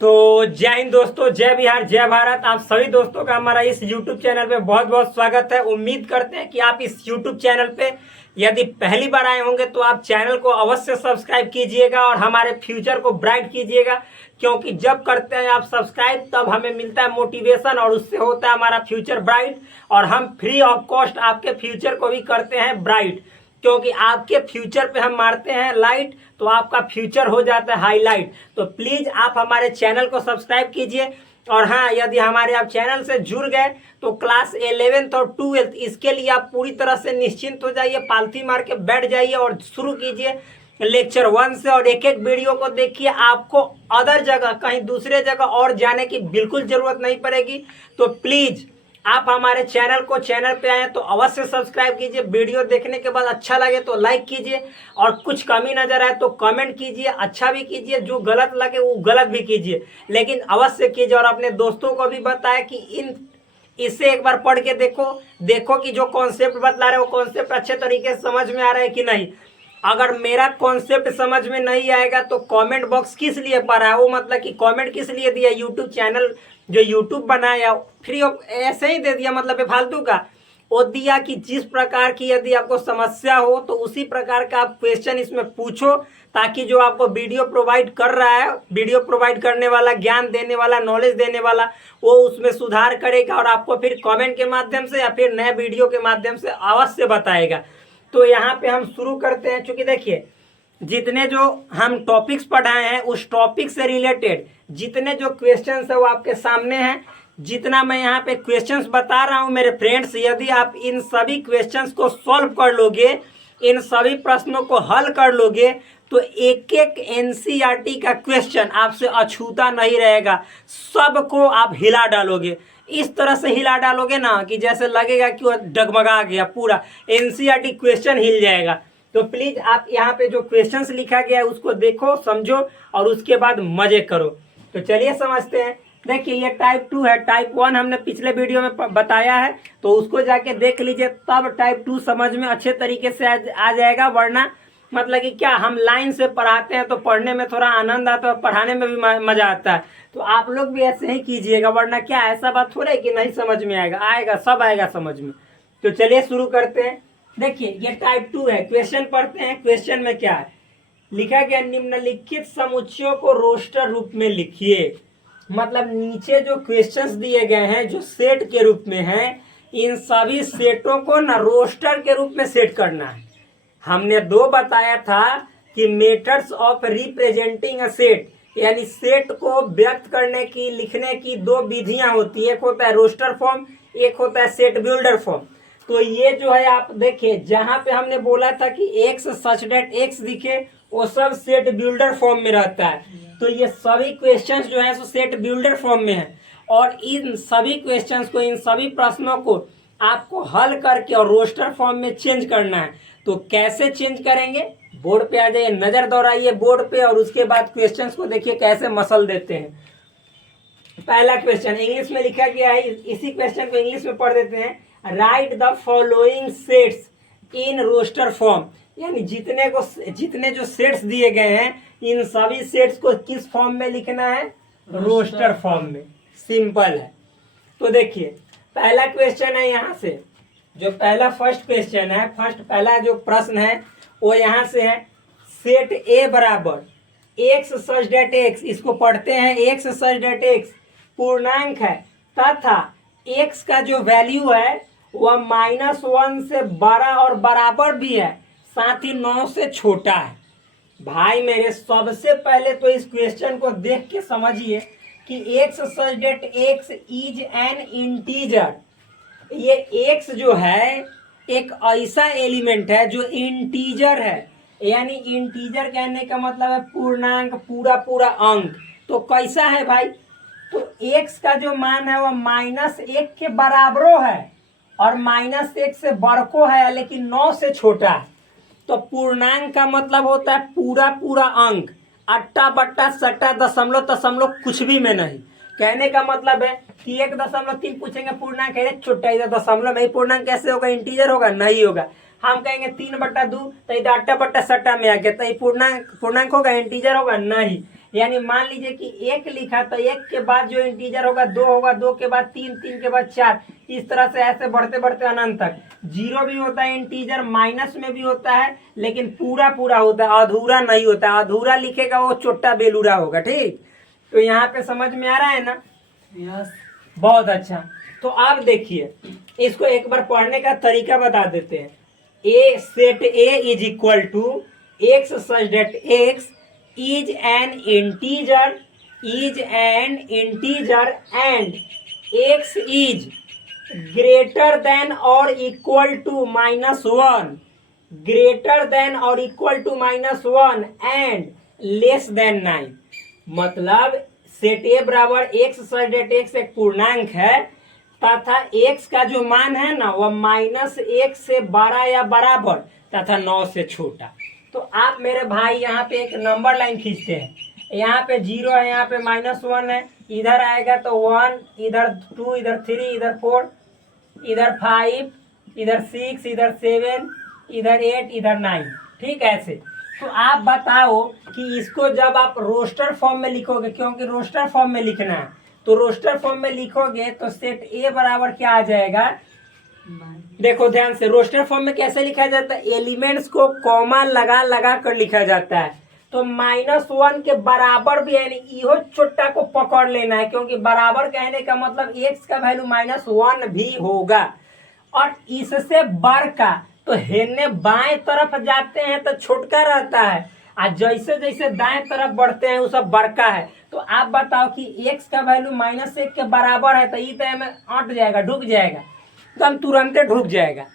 तो जय हिंद दोस्तों, जय बिहार, जय भारत। आप सभी दोस्तों का हमारा इस YouTube चैनल पे बहुत बहुत स्वागत है। उम्मीद करते हैं कि आप इस YouTube चैनल पे यदि पहली बार आए होंगे तो आप चैनल को अवश्य सब्सक्राइब कीजिएगा और हमारे फ्यूचर को ब्राइट कीजिएगा, क्योंकि जब करते हैं आप सब्सक्राइब तब हमें मिलता है मोटिवेशन और उससे होता है हमारा फ्यूचर ब्राइट। और हम फ्री ऑफ कॉस्ट आपके फ्यूचर को भी करते हैं ब्राइट, क्योंकि आपके फ्यूचर पे हम मारते हैं लाइट तो आपका फ्यूचर हो जाता है हाईलाइट। तो प्लीज आप हमारे चैनल को सब्सक्राइब कीजिए। और हाँ, यदि हमारे आप चैनल से जुड़ गए तो क्लास 11th और 12th इसके लिए आप पूरी तरह से निश्चिंत हो जाइए, पालथी मार के बैठ जाइए और शुरू कीजिए लेक्चर 1 से। और एक एक वीडियो को देखिए, आपको अदर जगह कहीं दूसरे जगह और जाने की बिल्कुल जरूरत नहीं पड़ेगी। तो प्लीज आप हमारे चैनल पे आए तो अवश्य सब्सक्राइब कीजिए। वीडियो देखने के बाद अच्छा लगे तो लाइक कीजिए और कुछ कमी नजर आए तो कमेंट कीजिए, अच्छा भी कीजिए, जो गलत लगे वो गलत भी कीजिए, लेकिन अवश्य कीजिए। और अपने दोस्तों को भी बताएं कि इसे एक बार पढ़ के देखो कि जो कॉन्सेप्ट बतला रहे हो कॉन्सेप्ट अच्छे तरीके से समझ में आ रहा है कि नहीं। अगर मेरा कॉन्सेप्ट समझ में नहीं आएगा तो कमेंट बॉक्स किस लिए पढ़ा है, वो मतलब कि कमेंट किस लिए दिया, यूट्यूब चैनल जो यूट्यूब बनाया फ्री ऑफ ऐसे ही दे दिया, मतलब बेफालतू का वो दिया कि जिस प्रकार की यदि आपको समस्या हो तो उसी प्रकार का आप क्वेश्चन इसमें पूछो, ताकि जो आपको वीडियो प्रोवाइड कर रहा है, वीडियो प्रोवाइड करने वाला, ज्ञान देने वाला, नॉलेज देने वाला, वो उसमें सुधार करेगा और आपको फिर कमेंट के माध्यम से या फिर नए वीडियो के माध्यम से अवश्य बताएगा। तो यहाँ पे हम शुरू करते हैं। चूंकि देखिए, जितने जो हम टॉपिक्स पढ़ाए हैं उस टॉपिक से रिलेटेड जितने जो क्वेश्चंस है वो आपके सामने हैं। जितना मैं यहाँ पे क्वेश्चंस बता रहा हूँ मेरे फ्रेंड्स, यदि आप इन सभी क्वेश्चंस को सॉल्व कर लोगे, इन सभी प्रश्नों को हल कर लोगे, तो एक एक एनसीईआरटी का क्वेश्चन आपसे अछूता नहीं रहेगा, सबको आप हिला डालोगे। इस तरह से हिला डालोगे ना कि जैसे लगेगा कि वो डगमगा गया, पूरा एनसीईआरटी क्वेश्चन हिल जाएगा। तो प्लीज आप यहाँ पे जो क्वेश्चंस लिखा गया है उसको देखो, समझो और उसके बाद मजे करो। तो चलिए समझते हैं। देखिए, ये टाइप 2 है, टाइप 1 हमने पिछले वीडियो में बताया है, तो उसको जाके देख लीजिए, तब टाइप 2 समझ में अच्छे तरीके से आ जाएगा। वरना मतलब कि क्या, हम लाइन से पढ़ाते हैं तो पढ़ने में थोड़ा आनंद आता है और पढ़ाने में भी मजा आता है। तो आप लोग भी ऐसे ही कीजिएगा, वरना क्या ऐसा बात थोड़ा है कि नहीं समझ में आएगा, आएगा, सब आएगा समझ में। तो चलिए शुरू करते हैं। देखिए, ये टाइप 2 है। क्वेश्चन पढ़ते हैं। क्वेश्चन में क्या है लिखा गया, निम्नलिखित समुच्चयों को रोस्टर रूप में लिखिए। मतलब नीचे जो क्वेश्चंस दिए गए हैं जो सेट के रूप में हैं, इन सभी सेटों को ना रोस्टर के रूप में सेट करना है। हमने 2 बताया था कि methods of representing a set, यानी सेट को व्यक्त करने की, लिखने की 2 विधियां होती है। एक होता है रोस्टर फॉर्म, एक होता है सेट बिल्डर फॉर्म। तो ये जो है आप देखिए, जहां पे हमने बोला था कि एक्स सच डेट एक्स दिखे, वो सब सेट बिल्डर फॉर्म में रहता है। तो ये सभी क्वेश्चंस जो है सो सेट बिल्डर फॉर्म में है। और इन सभी क्वेश्चंस को, इन सभी प्रश्नों को आपको हल करके और रोस्टर फॉर्म में चेंज करना है। तो कैसे चेंज करेंगे, बोर्ड पे आ जाइए, नजर दौड़ाइए बोर्ड पे और उसके बाद क्वेश्चंस को देखिए कैसे मसल देते हैं। पहला क्वेश्चन इंग्लिश में लिखा गया है, इसी क्वेश्चन को इंग्लिश में पढ़ देते हैं। Write the following sets in roster form, यानी जितने जो सेट्स दिए गए हैं इन सभी सेट्स को किस फॉर्म में लिखना है, रोस्टर फॉर्म में। सिंपल है। तो देखिए, पहला क्वेश्चन है, यहाँ से जो फर्स्ट क्वेश्चन है, पहला जो प्रश्न है वो यहाँ से है, सेट ए बराबर एक्स सच डेट एक्स, इसको पढ़ते हैं, एक्स सच डेट एक्स पूर्णांक है तथा एक्स का जो वैल्यू है वह -1 से बड़ा और बराबर भी है, साथ ही 9 से छोटा है। भाई मेरे, सबसे पहले तो इस क्वेश्चन को देख के समझिए कि x such that x is an integer. ये एक्स जो है एक ऐसा एलिमेंट है जो इंटीजर है, यानी इंटीजर कहने का मतलब है पूर्णांक, पूरा अंक। तो कैसा है भाई, तो एक्स का जो मान है वह -1 के बराबरो है और -1 से बड़को है, लेकिन 9 से छोटा है। तो पूर्णांक का मतलब होता है पूरा अंक, अट्टा बट्टा सट्टा दशमलव कुछ भी में नहीं। कहने का मतलब है कि 1.3 पूछेंगे पूर्णांक है, छोटा, इधर दशमलव में पूर्णांक कैसे होगा, इंटीजर होगा, नहीं होगा। हम कहेंगे 3/2 तो इधर अट्टा बट्टा सट्टा में आ गया, तो पूर्णांक होगा, इंटीजर होगा, नहीं। यानी मान लीजिए कि 1 लिखा तो 1 के बाद जो इंटीजर होगा 2 होगा, 2 के बाद 3, 3 के बाद 4, इस तरह से ऐसे बढ़ते बढ़ते अनंत तक। 0 भी होता है इंटीजर, माइनस में भी होता है, लेकिन पूरा पूरा होता है, अधूरा नहीं होता। अधूरा लिखेगा वो छोटा बेलूरा होगा। ठीक, तो यहाँ पे समझ में आ रहा है ना? यस। बहुत अच्छा। तो आप देखिए, इसको एक बार पढ़ने का तरीका बता देते हैं। A set A is equal to x such that x is an integer and x is greater than और इक्वल टू -1, ग्रेटर देन और equal to -1 and less than 9। मतलब सेट ए बराबर एक्स सच दैट एक्स एक पूर्णांक है तथा x का जो मान है ना वह -1 से बड़ा या बराबर तथा 9 से छोटा। तो आप मेरे भाई यहाँ पे एक नंबर लाइन खींचते हैं, यहाँ पे 0 है, यहाँ पे -1 है, इधर आएगा तो 1, इधर 2, इधर 3, इधर 4, इधर 5, इधर 6, इधर 7, इधर 8, इधर 9। ठीक, ऐसे। तो आप बताओ कि इसको जब आप रोस्टर फॉर्म में लिखोगे, क्योंकि रोस्टर फॉर्म में लिखना है, तो रोस्टर फॉर्म में लिखोगे तो सेट ए बराबर क्या आ जाएगा? देखो ध्यान से, रोस्टर फॉर्म में कैसे लिखा जाता है? एलिमेंट्स को कॉमा लगा लगा कर लिखा जाता है। तो -1 के बराबर भी, यानी इहो छोटा को पकड़ लेना है, क्योंकि बराबर कहने का मतलब x का वैल्यू -1 भी होगा। और इससे बढ़ का तो हेने बाएं तरफ जाते हैं तो छोटका रहता है, और जैसे जैसे दाएं तरफ बढ़ते हैं वो सब बड़का है। तो आप बताओ कि x का वैल्यू -1 के बराबर है तो ई तो में अट जाएगा, ढुक जाएगा, एकदम तुरंत ढुक जाएगा।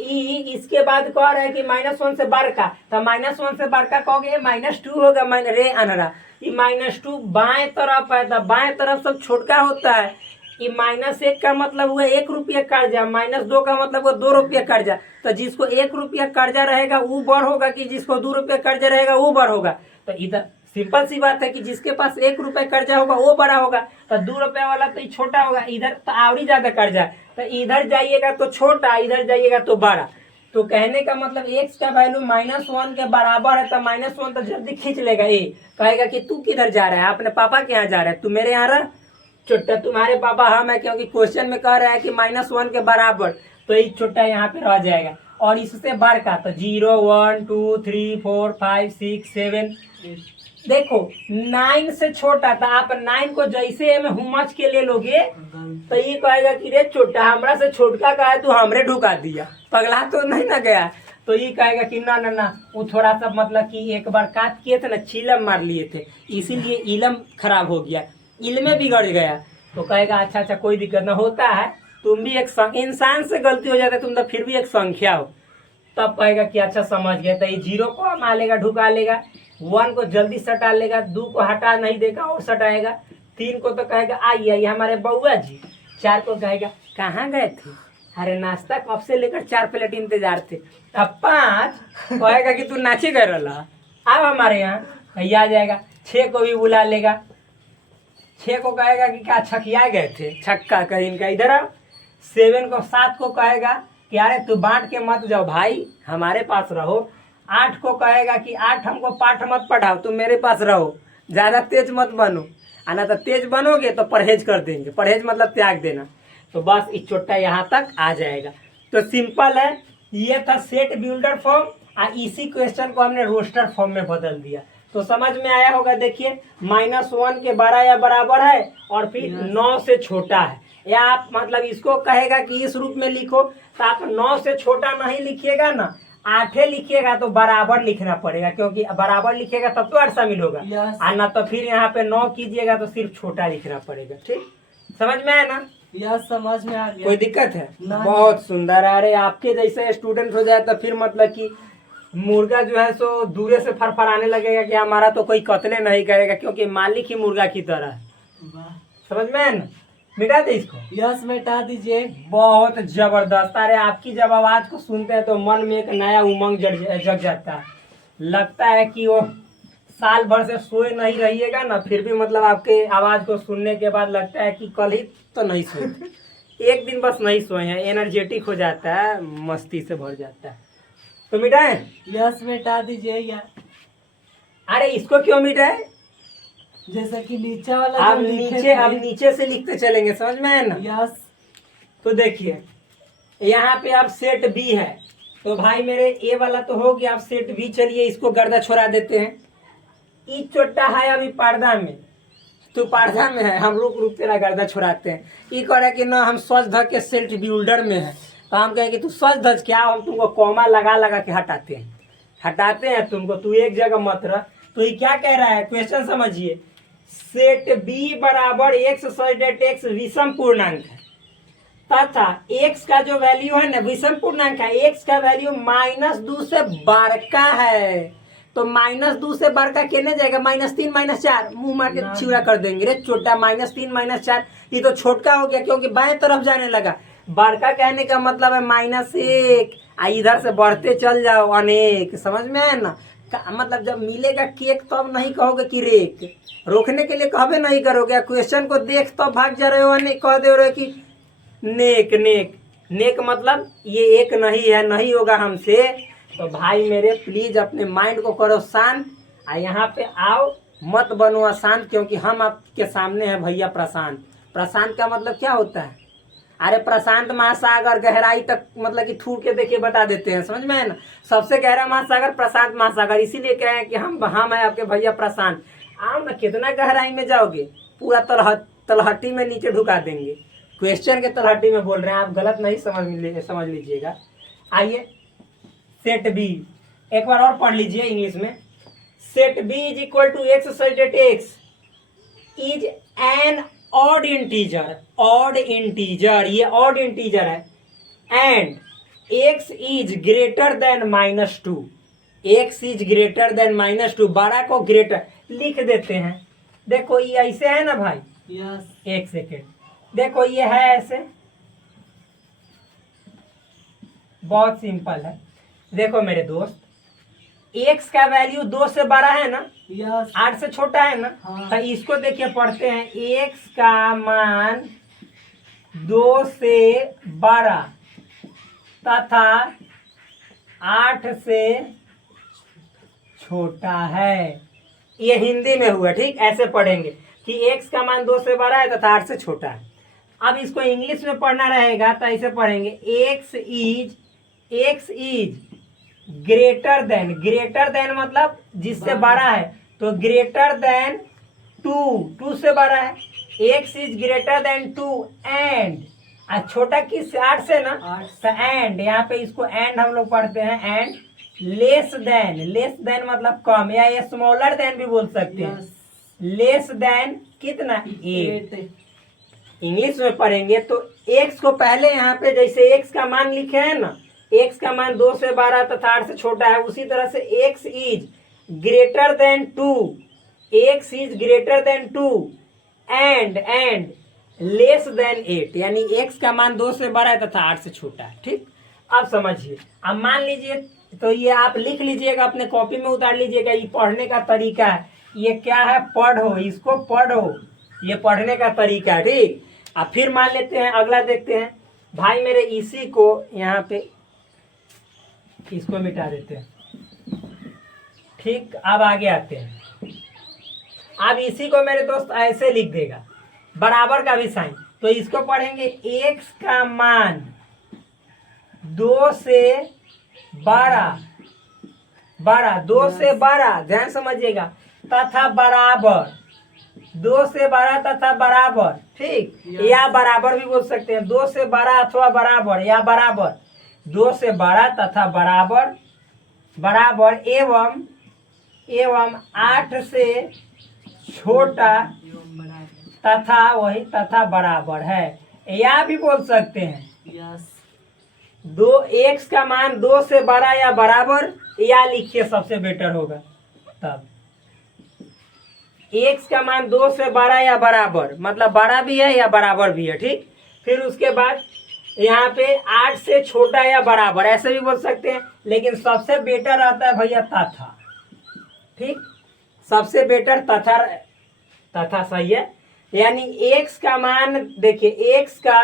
ई इसके बाद कह रहा है कि -1 से बड़का, तो -1 से बड़का कहोगे -2 होगा। रे अनरा, ये -2 बाएं तरफ है तो बाएं तरफ सब छोटका होता है। ये -1 का मतलब हुआ 1 रुपया कर्जा, -2 का मतलब हुआ 2 रुपया कर्जा। तो जिसको 1 रुपया कर्जा रहेगा वो बड़ होगा कि जिसको 2 रुपया कर्जा रहेगा वो बड़ होगा? तो इधर सिंपल सी बात है कि जिसके पास 1 रुपया कर्जा होगा वो बड़ा होगा, तो 2 रुपया वाला तो छोटा होगा। इधर तो और ही ज्यादा कर्जा है, तो इधर जाइएगा तो छोटा, इधर जाइएगा तो बड़ा। तो कहने का मतलब x का वैल्यू -1 के बराबर है तो -1 तो जल्दी खींच लेगा। ये कहेगा कि तू किधर जा रहा है? अपने पापा के यहाँ जा रहा है? तू मेरे यहाँ रहा, छोटा तुम्हारे पापा हम है, क्योंकि क्वेश्चन में कह रहा है कि -1 के बराबर, तो ये छोटा यहाँ पे रह जाएगा। और इससे बढ़ का तो 0, 1, 2, 3, 4, 5, 6, 7। देखो 9 से छोटा था, आप 9 को जैसे में हुमच के ले लोगे तो ये कहेगा कि रे छोटा, हमरा से छोटका का है, तू हमरे ढुका दिया, पगला तो नहीं ना गया। तो ये कहेगा कि ना ना ना, वो थोड़ा सा मतलब कि एक बार काट किए थे ना, चीलम मार लिए थे, इसीलिए इलम खराब हो गया, इल्मे बिगड़ गया। तो कहेगा अच्छा अच्छा कोई दिक्कत ना, होता है, तुम भी एक इंसान से गलती हो जाता है, तुम तो फिर भी एक संख्या हो। तब कहेगा कि अच्छा समझ गया। तो ये 0 को हम लेगा, ढुका लेगा, 1 को जल्दी सटा लेगा, 2 को हटा नहीं देगा और सटाएगा, 3 को तो कहेगा आई आई हमारे बउआ जी, 4 को कहेगा कहाँ गए थे, अरे नाश्ता कब से लेकर 4 प्लेट इंतजार थे। अब 5 कहेगा कि तू नाचे गए रहा, अब हमारे यहाँ भैया आ जाएगा। 6 को भी बुला लेगा, 6 को कहेगा कि क्या छकिया गए थे, छक्का कहीं इनका इधर आओ। 7 को कहेगा कि अरे तू बांट के मत जाओ भाई, हमारे पास रहो। 8 को कहेगा कि 8 हमको पाठ मत पढ़ाओ, तुम मेरे पास रहो, ज़्यादा तेज मत बनो, आना तो तेज बनोगे तो परहेज कर देंगे, परहेज मतलब त्याग देना। तो बस इस छोटा यहाँ तक आ जाएगा। तो सिंपल है, ये था सेट बिल्डर फॉर्म, और इसी क्वेश्चन को हमने रोस्टर फॉर्म में बदल दिया। तो समझ में आया होगा। देखिए -1 के बड़ा या बराबर है और फिर 9 से छोटा है, या आप मतलब इसको कहेगा कि इस रूप में लिखो, तो आप 9 से छोटा नहीं लिखिएगा ना, 8 लिखिएगा तो बराबर लिखना पड़ेगा, क्योंकि बराबर लिखिएगा तब तो 8 शामिल होगा। और ना तो फिर यहाँ पे 9 कीजिएगा तो सिर्फ छोटा लिखना पड़ेगा। ठीक, समझ में आया ना? यह समझ में आ गया। कोई दिक्कत है? बहुत सुंदर। अरे आपके जैसे स्टूडेंट हो जाए तो फिर मतलब कि मुर्गा जो है सो दूरे से फरफराने लगेगा कि हमारा तो कोई कत्ले नहीं करेगा, क्योंकि मालिक ही मुर्गा की तरह है। समझ में है ना? मिटा दे इसको। यस मिटा दीजिए। बहुत जबरदस्त। अरे आपकी जब आवाज को सुनते हैं तो मन में एक नया उमंग जग जाता है, लगता है कि वो साल भर से सोए नहीं रहिएगा ना, फिर भी मतलब आपके आवाज को सुनने के बाद लगता है कि कल ही तो नहीं सोए थे, एक दिन बस नहीं सोए हैं, एनर्जेटिक हो जाता है, मस्ती से भर जाता है। तो मिटाए? यस मिटा दीजिए यार। अरे इसको क्यों मिटाए? जैसे कि नीचे वाला अब जो लिखे नीचे थे। अब नीचे से लिखते चलेंगे, समझ में है ना। यस। तो देखिए यहाँ पे अब सेट बी है, तो भाई मेरे ए वाला तो हो गया, अब सेट बी, चलिए इसको गर्दा छोड़ा देते हैं। ई चोटा है अभी पर्दा में, तू पर्दा में है, हम रुक रुक तेरा गर्दा छुड़ाते हैं। ई करे कि ना हम सच धज के सेल्फ बिल्डर में है, तो हम कहे कि तू सच धज क्या, हम तुमको कॉमा लगा लगा के हटाते हैं तुमको, तू एक जगह मत रह। तो ये क्या कह रहा है, क्वेश्चन समझिए। सेट बी बराबर एक्स सच डेट एक्स विषम पूर्णांक है, तथा एक्स का जो वैल्यू है ना विषम पूर्णांक है, एक्स का वैल्यू -2 से बड़का है। तो -2 से बड़का कहने जाएगा -3 -4, मुंह मार के चिड़ा कर देंगे रे छोटा। -3 -4 ये तो छोटका हो गया, क्योंकि बाएं तरफ जाने लगा। बड़का कहने का मतलब है -1, इधर से बढ़ते चल जाओ अनेक, समझ में है ना। मतलब जब मिलेगा केक तब नहीं कहोगे कि रेक, रोकने के लिए कहबे नहीं करोगे। क्वेश्चन को देख तब भाग जा रहे हो, अनेक कह दे रहे हो कि नेक नेक मतलब ये एक नहीं है, नहीं होगा हमसे। तो भाई मेरे प्लीज अपने माइंड को करो शांत, यहाँ पे आओ, मत बनो अशांत, क्योंकि हम आपके सामने हैं भैया प्रशांत। प्रशांत का मतलब क्या होता है, अरे प्रशांत महासागर गहराई तक मतलब कि थूर के देखिए बता देते हैं, समझ में है ना। सबसे गहरा महासागर प्रशांत महासागर, इसीलिए कहे हैं कि हम हैं आपके भैया प्रशांत। आओ ना, कितना गहराई में जाओगे, पूरा तलहटी में नीचे ढुका देंगे। क्वेश्चन के तलहटी में बोल रहे हैं, आप गलत नहीं समझ लीजिएगा। आइए सेट बी एक बार और पढ़ लीजिए इंग्लिश में। Set B is equal to x such that x is an odd integer, ये ऑड इंटीजर है, and x is greater than -2, x is greater than -2, बड़ा को ग्रेटर लिख देते हैं। देखो ये ऐसे है ना भाई, यस। एक सेकेंड, देखो ये है ऐसे, बहुत सिंपल है। देखो मेरे दोस्त, एक्स का वैल्यू 2 से बड़ा है ना, यस। 8 से छोटा है ना। हाँ। तो इसको देखिए पढ़ते हैं, एक्स का मान 2 से बड़ा तथा 8 से छोटा है। ये हिंदी में हुआ, ठीक, ऐसे पढ़ेंगे कि एक्स का मान 2 से बड़ा है तथा 8 से छोटा है। अब इसको इंग्लिश में पढ़ना रहेगा तो ऐसे पढ़ेंगे, एक्स इज ग्रेटर देन मतलब जिससे बड़ा है, तो ग्रेटर देन 2 से बड़ा है, x is greater than 2 and छोटा किस 8 से ना, तो एंड यहाँ पे इसको एंड हम लोग पढ़ते हैं, एंड लेस देन मतलब कम, या ये स्मॉलर देन भी बोल सकते हैं। लेस देन कितना, 8। इंग्लिश में पढ़ेंगे तो एक्स को पहले यहाँ पे जैसे एक्स का मान लिखे हैं ना, एक्स का मान 2 से बड़ा तथा 8 से छोटा है, उसी तरह से x is greater than 2 and less then 8, यानी एक्स का मान 2 से बड़ा है तथा 8 से छोटा है। ठीक, अब समझिए। अब मान लीजिए, तो ये आप लिख लीजिएगा, अपने कॉपी में उतार लीजिएगा, ये पढ़ने का तरीका है। ये क्या है, पढ़ो, इसको पढ़ो, ये पढ़ने का तरीका है। ठीक, अब फिर मान लेते हैं, अगला देखते हैं भाई मेरे, इसी को यहाँ पे इसको मिटा देते हैं। ठीक, अब आगे आते हैं। अब इसी को मेरे दोस्त ऐसे लिख देगा, बराबर का भी साइन, तो इसको पढ़ेंगे, एक्स का मान 2 से बड़ा 2 से बड़ा, ध्यान समझिएगा, तथा बराबर, 2 से बड़ा तथा बराबर, ठीक, या बराबर भी बोल सकते हैं, 2 से बड़ा अथवा बराबर या बराबर, 2 से बड़ा तथा बराबर एवं 8 से छोटा तथा बराबर है, या भी बोल सकते हैं। यस। एक्स का मान 2 से बड़ा या बराबर, या लिखिए सबसे बेटर होगा। तब एक्स का मान 2 से बड़ा या बराबर, मतलब बड़ा भी है या बराबर भी है। ठीक, फिर उसके बाद यहाँ पे 8 से छोटा या बराबर, ऐसे भी बोल सकते हैं, लेकिन सबसे बेटर आता है भैया तथा। ठीक, सबसे बेटर तथा सही है। यानी एक्स का मान, देखिए एक्स का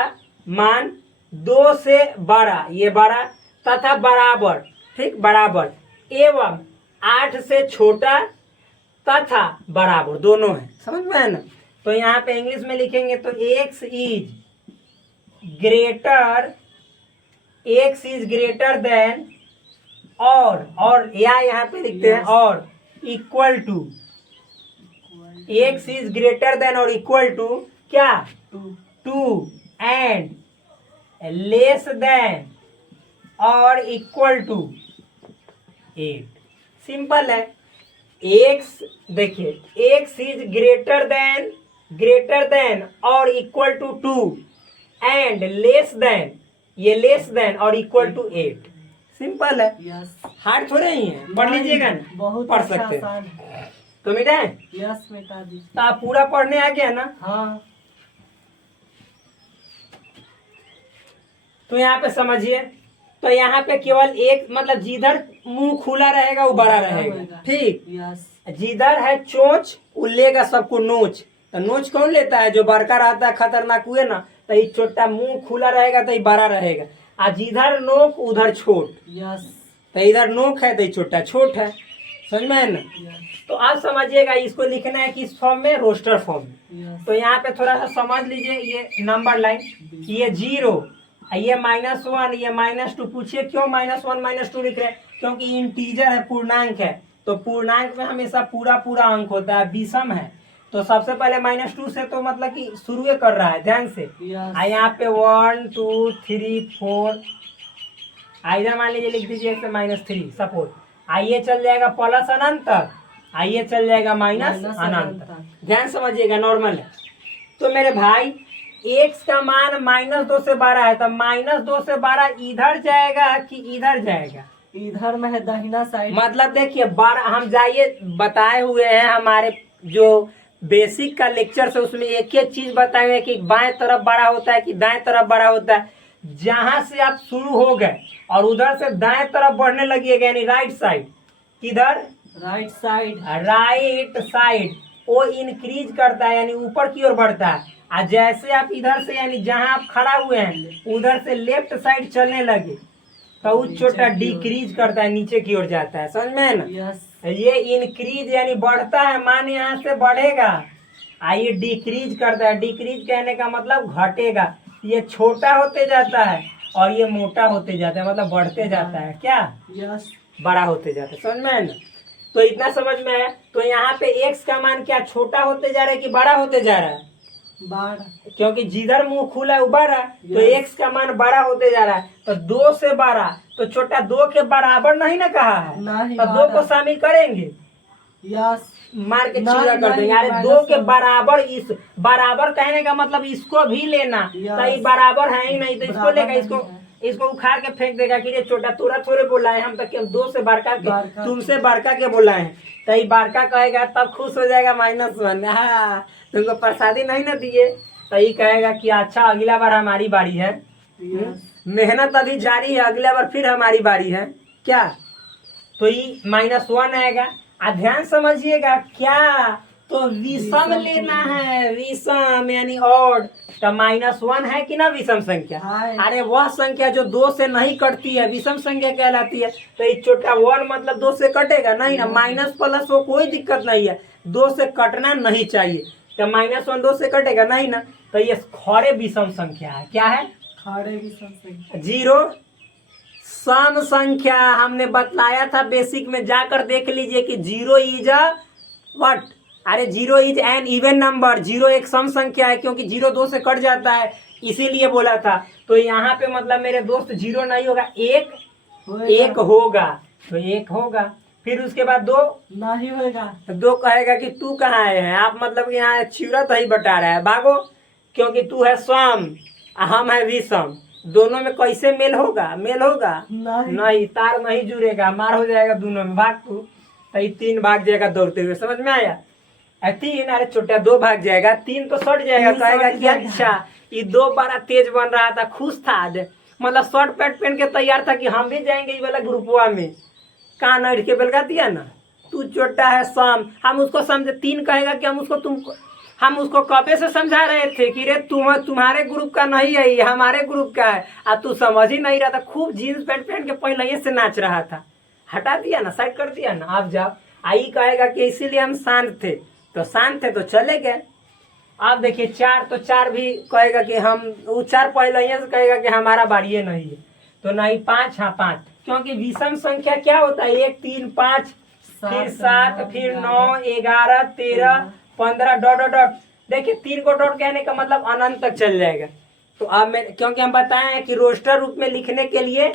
मान 2 से बड़ा, ये बड़ा, तथा बराबर, ठीक, बराबर, एवं 8 से छोटा तथा तथा बराबर दोनों है, समझ में है ना। तो यहाँ पे इंग्लिश में लिखेंगे तो x इज ग्रेटर देन और या यहाँ पे लिखते हैं और equal to, x is greater than और इक्वल टू क्या, 2 एंड लेस देन और इक्वल टू 8। सिंपल है। x देखिए, x इज ग्रेटर देन और equal to 2 and less than, ये लेस देन और इक्वल टू 8। सिंपल है, यस। हार्ड थोड़े ही है, पढ़ लीजिएगा ना, बहुत पढ़ अच्छा सकते आसान हैं। है। तो मिटा है, यस मिटा दीजिए। तो आप पूरा पढ़ने आ गया ना। हाँ। तो यहाँ पे समझिए, तो यहाँ पे केवल एक मतलब जिधर मुंह खुला रहेगा वो बड़ा रहेगा, ठीक। यस। जिधर है चोंच वो लेगा सबको नोच। तो नोच कौन लेता है, जो बड़का रहता है खतरनाक हुए ना, तो ये छोटा मुंह खुला रहेगा तो ये बड़ा रहेगा, और जिधर नोक उधर छोट। यस। तो इधर नोक है तो ये छोटा छोट है, समझ में है ना। यस। तो आप समझिएगा, इसको लिखना है किस फॉर्म में, रोस्टर फॉर्म में। यस। तो यहाँ पे थोड़ा सा समझ लीजिए, ये नंबर लाइन, ये 0, ये -1, ये -2। पूछिए क्यों -1 -2 लिख रहे हैं, क्योंकि इंटीजर है, पूर्णांक है। तो पूर्णांक में हमेशा पूरा पूरा अंक होता है, विषम है। तो सबसे पहले -2 से तो मतलब कि शुरू कर रहा है, ध्यान से। यहाँ पे 1 2 3 4, इधर मान लीजिए लिख दीजिए -3 सपोज। आइए चल जाएगा प्लस अनंत तक, आइए चल जाएगा माइनस अनंत तक। ध्यान समझिएगा, नॉर्मल है। तो मेरे भाई x का मान -2 से 12 है, तो -2 से 12 इधर जाएगा कि इधर जाएगा, इधर में है दाहिना साइड। मतलब देखिए 12 हम जाइए बताए हुए हैं, हमारे जो बेसिक का लेक्चर से उसमें एक एक चीज बताए हुए कि बाएं तरफ बड़ा होता है कि दाएं तरफ बड़ा होता है। जहां से आप शुरू हो गए और उधर से दाएं तरफ बढ़ने लगिएगा, यानी राइट साइड, किधर, राइट साइड वो इंक्रीज करता है, यानी ऊपर की ओर बढ़ता है। और जैसे आप इधर से, यानी जहां आप खड़ा हुए हैं उधर से लेफ्ट साइड चलने लगे, तो वो छोटा डिक्रीज करता है, नीचे की ओर जाता है, समझ में है ना। यस। ये इंक्रीज यानी बढ़ता है, मान यहाँ से बढ़ेगा, ये डिक्रीज करता है। डिक्रीज कहने का मतलब घटेगा। ये छोटा होते जाता है और ये मोटा होते जाता है, मतलब बढ़ते जाता है, क्या, यस। बड़ा होते जाता है, समझ में है ना। तो इतना समझ में है। तो यहाँ पे x का मान क्या छोटा होते जा रहा है कि बड़ा होते जा रहा है, बड़ा, क्योंकि जिधर मुंह खुला है वो बड़ा, तो x का मान बड़ा होते जा रहा है। तो 2 से 12, तो छोटा 2 के बराबर नहीं ना कहा है, नहीं, तो 2 को शामिल करेंगे, यस, मार के चूड़ा कर देंगे। अरे 2 के बराबर, इस बराबर कहने का मतलब इसको भी लेना, तो ये बराबर है ही नहीं, तो इसको लेगा, इसको उखाड़ के फेंक देगा कि ये छोटा तोरा थोड़े बोला है, हम तो केवल 2 से बड़का के, तुमसे बड़का के बोला है। तो ये बड़का कहेगा तब खुश हो जाएगा, -1, हाँ तुमको प्रसादी नहीं ना दिए, तो ये कहेगा कि अच्छा अगला बार हमारी बारी है, मेहनत अभी जारी है, अगला बार फिर हमारी बारी है, क्या। तो ये -1 आएगा। ध्यान समझिएगा क्या, तो विषम लेना है, विषम यानी ऑड। तो -1 है कि ना विषम संख्या, अरे वह संख्या जो 2 से नहीं कटती है विषम संख्या कहलाती है। तो ये छोटा 1 मतलब 2 से कटेगा नहीं ना, माइनस प्लस हो कोई दिक्कत नहीं है, 2 से कटना नहीं चाहिए। तो -1 2 से कटेगा नहीं ना, तो ये खड़े विषम संख्या है, क्या है, खड़े विषम संख्या। 0 सम संख्या हमने बतलाया था बेसिक में, जाकर देख लीजिए कि 0 इज व्हाट, अरे 0 इज एन इवन नंबर। 0 एक सम संख्या है, क्योंकि 0 2 से कट जाता है, इसीलिए बोला था। तो यहाँ पे मतलब मेरे दोस्त 0 नहीं होगा, 1 होगा, तो 1 होगा। फिर उसके बाद 2 नहीं होगा, 2 कहेगा कि तू कहाँ आए हैं आप, मतलब यहाँ चिड़त ही बता रहा है, भागो, क्योंकि तू है सम, हम है विषम, दोनों में कैसे मेल होगा, मेल होगा नहीं, तार नहीं जुड़ेगा, मार हो जाएगा दोनों में, भाग तू। तो 3 भाग जाएगा दौड़ते हुए, समझ में आया। 3, अरे छोटा 2 भाग जाएगा, 3 तो सट जाएगा, कहेगा कि अच्छा ये 2 बड़ा तेज बन रहा था, खुश था, मतलब शर्ट पैंट पहन के तैयार था कि हम भी जाएंगे ये वाला ग्रुपवा में, कहाँ नट के बेलगा दिया ना, तू छोटा है सम, हम उसको समझे। 3 कहेगा कि हम उसको कबे से समझा रहे थे कि रे तुम्हारे ग्रुप का नहीं है, ये हमारे ग्रुप का है, और तू समझ ही नहीं रहा था, खूब जीन्स पैंट पहन के पहले से नाच रहा था, हटा दिया ना, साइड कर दिया ना, आप जाओ। आई कहेगा कि इसीलिए हम शांत थे, तो शांत थे तो चले गए। अब देखिए 4, तो 4 भी कहेगा कि हम, वो 4 पहले से कहेगा कि हमारा बारी नहीं है, तो नहीं 5, हाँ 5, क्योंकि विषम संख्या क्या होता है 1, 3, 5, फिर 7, फिर 9, 11, 13, 15 डॉट डॉट डॉट। देखिए 3 को डॉट कहने का मतलब अनंत तक चल जाएगा। तो अब मैं, क्योंकि हम बताए हैं कि रोस्टर रूप में लिखने के लिए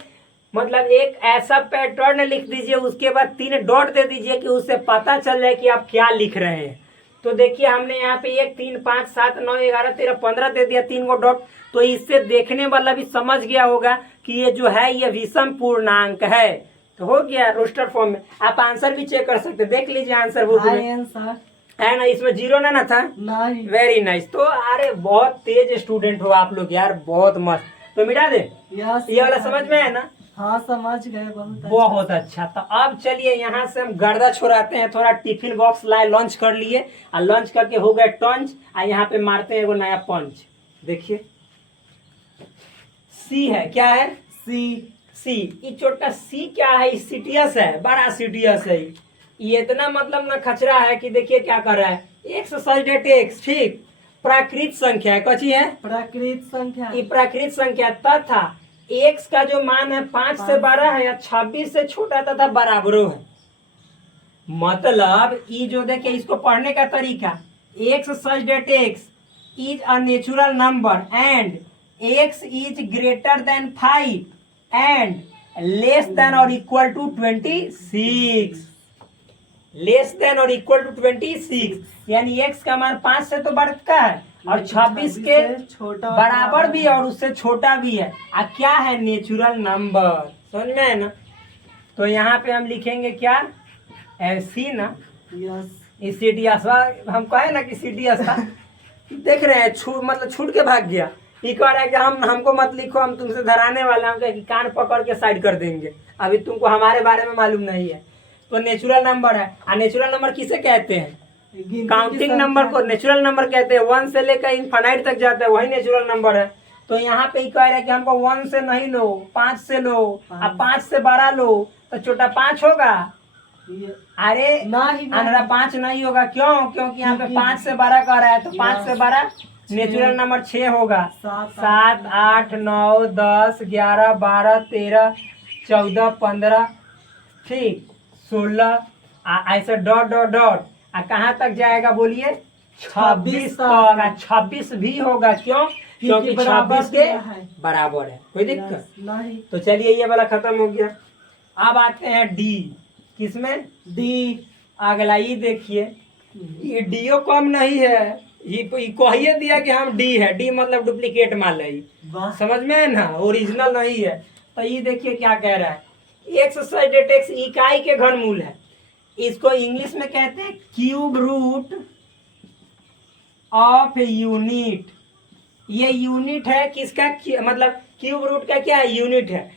मतलब एक ऐसा पैटर्न लिख दीजिए, उसके बाद 3 डॉट दे दीजिए कि उससे पता चल जाए कि आप क्या लिख रहे हैं। तो देखिए हमने यहाँ पे 1, 3, 5, 7, 9, 11, 13, 15 दे दिया, 3 को डॉट। तो इससे देखने वाला भी समझ गया होगा कि ये जो है ये विषम पूर्णांक है। तो हो गया रोस्टर फॉर्म में। आप आंसर भी चेक कर सकते हैं, देख लीजिए आंसर बुक में आंसर है ना, इसमें 0 ना था। नहीं। Very nice. तो अरे बहुत तेज स्टूडेंट हो आप लोग यार, बहुत मस्त। तो मिटा दे, यस ये वाला समझ में है ना? हाँ समझ गए, बहुत बहुत अच्छा। तो अब चलिए यहाँ से हम गर्दा छोड़ाते हैं, थोड़ा टिफिन बॉक्स लाए, लंच कर लिए और लंच करके हो गए टंच, और यहाँ पे मारते हैं एगो नया पंच। देखिए सी है, क्या है? सी। सी। ये छोटा सी क्या है? सीटियस है, बड़ा सीटियस है। ये इतना मतलब ना खचरा है कि देखिए क्या कर रहा है, एक्स सब्जेक्ट एक्स, ठीक, प्राकृत संख्या है, कौची है? प्राकृत संख्या। ये प्राकृत संख्या तथा एक्स का जो मान है 5 से 12 है या 26 से छोटा तथा बराबरो है। मतलब ये जो देखिए इसको पढ़ने का तरीका, x subject x is a natural number and x is greater then 5 and less than और इक्वल टू 26। लेस देन और इक्वल टू 26, यानी x का मान 5 से तो बढ़ता है और 26 के छोटा बराबर भी है और उससे छोटा भी है। क्या है? Natural number. समझ में है ना? तो यहाँ पे हम लिखेंगे क्या? सी ना, यस। सीडीएस। हम कहे ना कि सीडीएस था। देख रहे हैं मतलब छूट के भाग गया। ये कह रहा है कि हमको मत लिखो, हम तुमसे धराने वाले, हम कि कान पकड़ के साइड कर देंगे, अभी तुमको हमारे बारे में मालूम नहीं है। तो नेचुरल नंबर है। और नेचुरल नंबर किसे कहते हैं? काउंटिंग नंबर को नेचुरल नंबर कहते हैं। 1 से लेकर इनफाइनाइट तक जाता है, वही नेचुरल नंबर है। तो यहाँ पे कह रहे हैं कि हमको 1 से नहीं लो, 5 से लो, अब 5 से बड़ा लो तो छोटा 5 होगा। अरे अनरा 5 नहीं होगा। क्यों? क्योंकि यहाँ पे 5 से बड़ा कह रहा है, तो 5 से बड़ा नेचुरल नंबर 6 होगा। 7, 8, 9, 10, 11, 12, 13, 14, 15, ठीक, 16, ऐसे डॉट डॉट डॉट। कहाँ तक जाएगा बोलिए? 26 तक। 26 भी होगा। क्यों? क्योंकि 26 के बराबर है। कोई दिक्कत नहीं। तो चलिए ये वाला खत्म हो गया। अब आते हैं डी। किसमें? डी। अगला ये देखिए, ये डीओ कम नहीं है, ये कहिए दिया कि हम डी है। डी मतलब डुप्लीकेट माल है, समझ में है ना, ओरिजिनल नहीं है। तो ये देखिए क्या कह रहा है, एक्स सब्जेक्ट एक्स इकाई के घनमूल है। इसको इंग्लिश में कहते हैं क्यूब रूट ऑफ यूनिट। ये यूनिट है किसका? मतलब क्यूब रूट का क्या है? यूनिट है।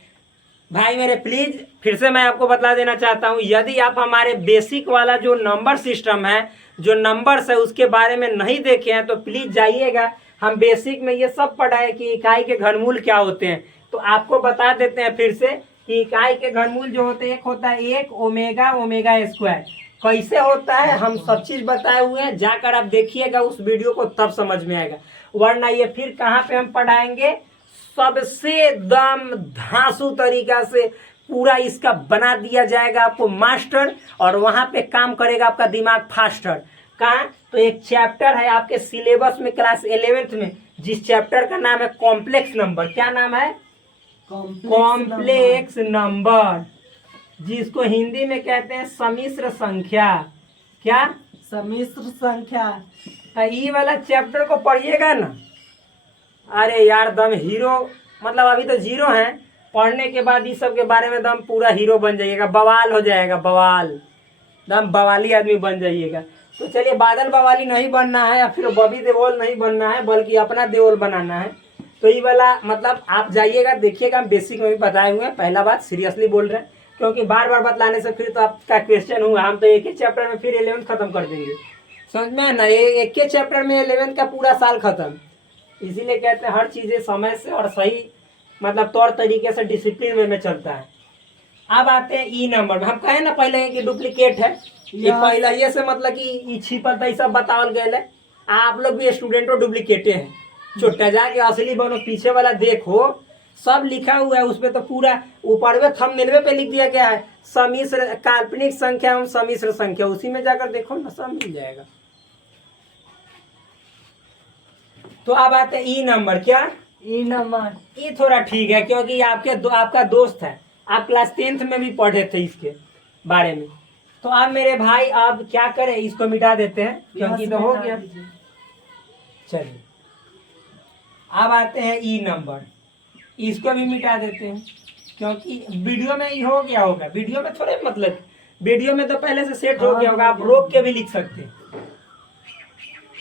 भाई मेरे प्लीज फिर से मैं आपको बता देना चाहता हूँ, यदि आप हमारे बेसिक वाला जो नंबर सिस्टम है, जो नंबर्स है, उसके बारे में नहीं देखे हैं तो प्लीज जाइएगा। हम बेसिक में ये सब पढ़ाए कि इकाई के घनमूल क्या होते हैं। तो आपको बता देते हैं फिर से कि इकाई के घनमूल जो होते हैं, एक होता है 1 ओमेगा ओमेगा स्क्वायर। कैसे होता है हम सब चीज बताए हुए हैं, जाकर आप देखिएगा उस वीडियो को, तब समझ में आएगा। वरना ये फिर कहाँ पे हम पढ़ाएंगे, सबसे दम धांसू तरीका से पूरा इसका बना दिया जाएगा आपको मास्टर, और वहां पे काम करेगा आपका दिमाग फास्टर। कहाँ? तो एक चैप्टर है आपके सिलेबस में क्लास 11th में, जिस चैप्टर का नाम है कॉम्प्लेक्स नंबर। क्या नाम है? कॉम्प्लेक्स नंबर, जिसको हिंदी में कहते हैं सम्मिश्र संख्या। क्या? सम्मिश्र संख्या। ये वाला चैप्टर को पढ़िएगा ना, अरे यार दम हीरो, मतलब अभी तो 0 है, पढ़ने के बाद इस सब के बारे में दम पूरा हीरो बन जाइएगा, बवाल हो जाएगा, बवाल, दम बवाली आदमी बन जाइएगा। तो चलिए, बादल बवाली नहीं बनना है या फिर बॉबी देओल नहीं बनना है, बल्कि अपना देओल बनाना है। तो ये वाला मतलब आप जाइएगा, देखिएगा, हम बेसिक में भी बताए हुए हैं। पहला बात सीरियसली बोल रहे हैं, क्योंकि बार बार बतलाने से फिर तो आपका क्वेश्चन हुआ, हम तो एक ही चैप्टर में फिर 11th खत्म कर देंगे, समझ में ना, एक ही चैप्टर में 11th का पूरा साल खत्म। इसीलिए कहते हैं हर चीज़ें समय से और सही मतलब तौर तरीके से डिसिप्लिन वे में चलता है। अब आते हैं ई नंबर में। हम कहे ना पहले कि डुप्लीकेट है, ये Yes. पहला ये से मतलब कि ई छिपल था, सब बतावल गए है। आप लोग भी स्टूडेंट हो, डुप्लीकेटे हैं। छोटा जाके असली बनो, पीछे वाला देखो, सब लिखा हुआ है उसपे, तो पूरा ऊपर में थंबनेल पे लिख दिया गया है सम्मिश्र काल्पनिक संख्या एवं सम्मिश्र संख्या, उसी में जाकर देखो ना, सब मिल जाएगा। तो अब आते हैं ई नंबर। क्या ई नंबर? ये थोड़ा ठीक है क्योंकि आपका दोस्त है, आप क्लास 10th में भी पढ़े थे इसके बारे में। तो अब मेरे भाई आप क्या करें, इसको मिटा देते हैं क्योंकि तो हो गया। चलिए अब आते हैं ई नंबर, इसको भी मिटा देते हैं क्योंकि वीडियो में ही हो गया होगा। वीडियो में थोड़े मतलब, वीडियो में तो पहले से सेट हो गया होगा, आप रोक के भी लिख सकते हैं।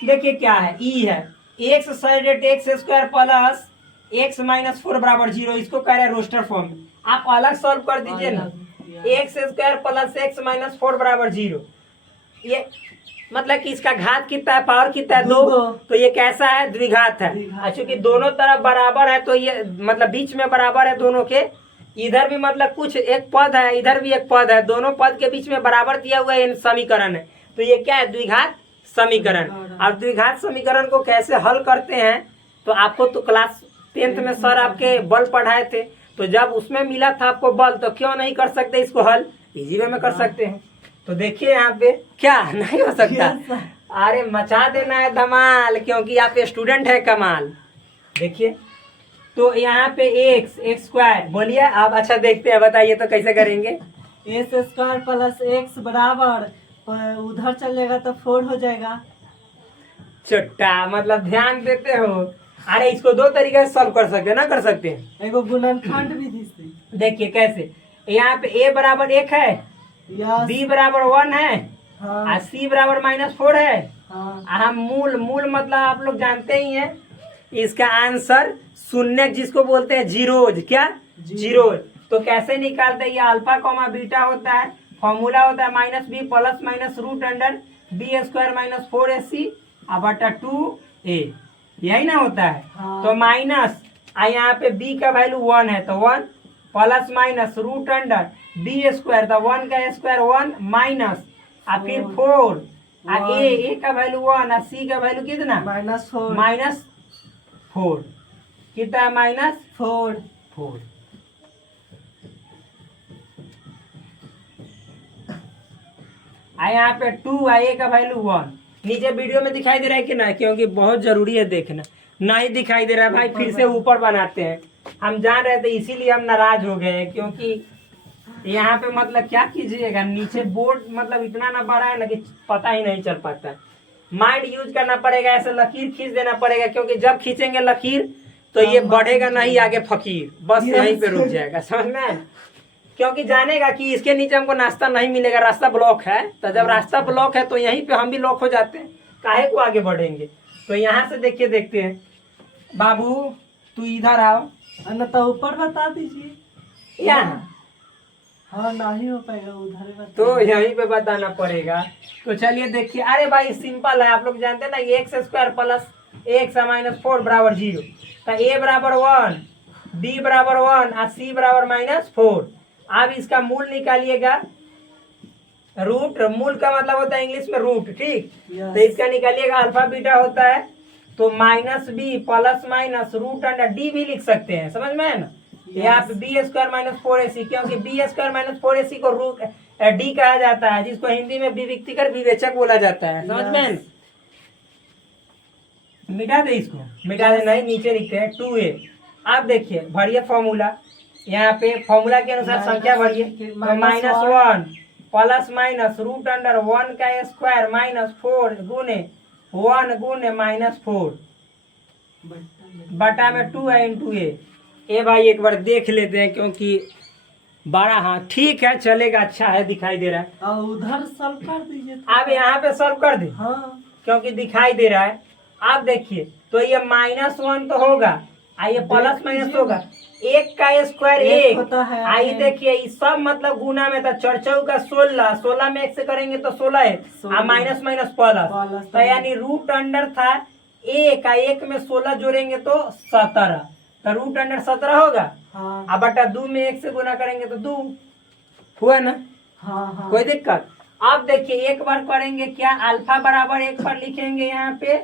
देखिए क्या है, ई है x sided x square plus x minus 4 बराबर 0, इसको कह रहे हैं रोस्टर फॉर्म में। आप अलग सॉल्व कर दीजिए ना, x square plus x minus 4 बराबर 0, ये मतलब कि इसका घात कितना है, पावर कितना है, 2, तो ये कैसा है, द्विघात है। चूंकि दोनों तरफ बराबर है तो ये मतलब बीच में बराबर है दोनों के, इधर भी मतलब कुछ एक पद है, इधर भी एक पद है, दोनों पद के बीच में बराबर दिया हुआ है, समीकरण है। तो ये क्या है, द्विघात समीकरण। और द्विघात समीकरण को कैसे हल करते हैं, तो आपको तो क्लास 10th में सर आपके बल पढ़ाए थे, तो जब उसमें मिला था आपको बल, तो क्यों नहीं कर सकते इसको हल, इजी वे में कर सकते हैं। तो देखिए यहाँ पे क्या नहीं हो सकता। अरे मचा देना है धमाल, क्योंकि आप स्टूडेंट है कमाल। देखिए तो यहाँ पे एक्स स्क्वायर बोलिए आप। अच्छा देखते हैं, बताइए तो कैसे करेंगे। एक्स स्क्वायर प्लस एक्स बराबर, उधर चलेगा तो 4 हो जाएगा। चुट्टा मतलब ध्यान देते हो। अरे इसको दो तरीके से सॉल्व कर सकते हैं, ना कर सकते हैं। एगो गुणनखंड विधि से। देखिए कैसे, यहाँ पे a बराबर 1 है, b बराबर 1 है, हाँ, और c बराबर -4 है। हाँ, हम मूल मतलब आप लोग जानते ही हैं, इसका आंसर शून्य जिसको बोलते हैं जीरोज। क्या जीरोज। तो कैसे निकालते हैं, ये अल्फा कॉमा बीटा होता है, फॉर्मूला होता है -b plus minus root under b square minus 4ac बटा 2a, यही ना होता है। हाँ। तो माइनस यहाँ पे b का वैल्यू 1 है तो 1 plus minus root under b square, तो 1 का स्क्वायर 1 माइनस फिर 4 a का वैल्यू 1 और c का वैल्यू कितना, -4 -4 कितना है,4 -4। यहाँ पे 2 a का वैल्यू 1, नीचे वीडियो में दिखाई दे रहा है कि ना, क्योंकि बहुत जरूरी है देखना। नहीं दिखाई दे रहा है भाई, फिर से ऊपर बनाते हैं। हम जान रहे थे इसीलिए हम नाराज हो गए हैं, क्योंकि यहाँ पे मतलब क्या कीजिएगा, नीचे बोर्ड मतलब इतना ना बड़ा है ना कि पता ही नहीं चल पाता है। माइंड यूज करना पड़ेगा, ऐसे लकीर खींच देना पड़ेगा, क्योंकि जब खींचेंगे लकीर तो ये बढ़ेगा नहीं आगे फकीर, बस यहीं पे रुक जाएगा, समझ में। क्योंकि जानेगा कि इसके नीचे हमको नाश्ता नहीं मिलेगा, रास्ता ब्लॉक है। तो जब रास्ता ब्लॉक है तो यहीं पे हम भी लॉक हो जाते हैं, काहे को आगे बढ़ेंगे। तो यहाँ से देखिए, देखते हैं। बाबू तू इधर आओ, न तो ऊपर बता दीजिए। यहाँ हाँ, नहीं हो पाएगा उधर बता। तो यहीं पे बताना पड़ेगा। तो चलिए देखिए, अरे भाई सिंपल है, आप लोग जानते हैं ना, x square plus x minus 4 बराबर 0, तो a बराबर 1, b बराबर 1 और c बराबर -4। अब इसका मूल निकालिएगा, रूट, मूल का मतलब होता है इंग्लिश में रूट, ठीक। Yes. तो इसका निकालिएगा, अल्फा बीटा होता है, तो -b plus minus root under d भी लिख सकते हैं, समझ में है ना। यहाँ पे बी स्क्वायर -4ac, क्योंकि बी स्क्वायर -4ac को रूट डी कहा जाता है, जिसको हिंदी में विविक्तिकर विवेचक बोला जाता है, समझ में है ना? मिटा दे इसको, मिटा दे, नहीं नीचे लिखते हैं 2a। अब देखिए भरिए फॉर्मूला, यहाँ पे फॉर्मूला के अनुसार संख्या भरिए, तो -1 प्लस माइनस रूट अंडर 1 का स्क्वायर -4 गुने 1 गुने -4 बटा में 2 है इंटू ए भाई एक बार देख लेते हैं, क्योंकि बड़ा, हाँ ठीक है चलेगा, अच्छा है, दिखाई दे रहा है। और उधर सॉल्व कर दीजिए। अब यहाँ पे सॉल्व कर दे, हाँ, क्योंकि दिखाई दे रहा है। आप देखिए, तो ये -1 तो होगा, ये प्लस माइनस होगा, 1 का स्क्वायर 1 होता है। आई देखिए, ये सब मतलब गुना में था, 4 का 16 में 1 से करेंगे तो 16 है, और माइनस माइनस प्लस, तो यानी रूट अंडर था 1 में 16 जोड़ेंगे तो 17, तो रूट अंडर 17 होगा। हाँ, अब बटा 2 में 1 से गुना करेंगे तो 2, हुआ ना? हाँ हाँ कोई दिक्कत? अब देखिए एक बार करेंगे क्या, अल्फा बराबर एक बार लिखेंगे यहाँ पे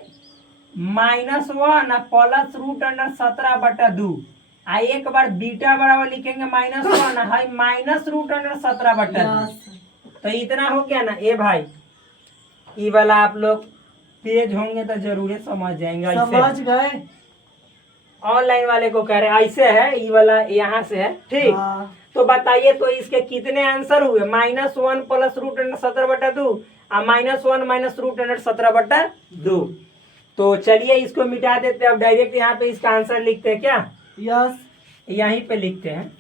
-1 प्लस रूट अंडर 17/2, आ एक बार बीटा बराबर लिखेंगे -1 है माइनस रूट अंडर 17/2। यस तो इतना हो गया ना ए भाई, ये वाला आप लोग तेज होंगे तो जरूर समझ जाएंगे। ऐसे समझ गए। ऑनलाइन वाले को कह रहे हैं ऐसे है, ये वाला यहाँ से है, ठीक। हाँ तो बताइए तो इसके कितने आंसर हुए? -1 प्लस रूट अंडर 17/2 और -1 माइनस रूट अंडर 17/2। तो चलिए इसको मिटा देते हैं। अब डायरेक्ट यहाँ पे इसका आंसर लिखते हैं क्या? यस यहीं पे लिखते हैं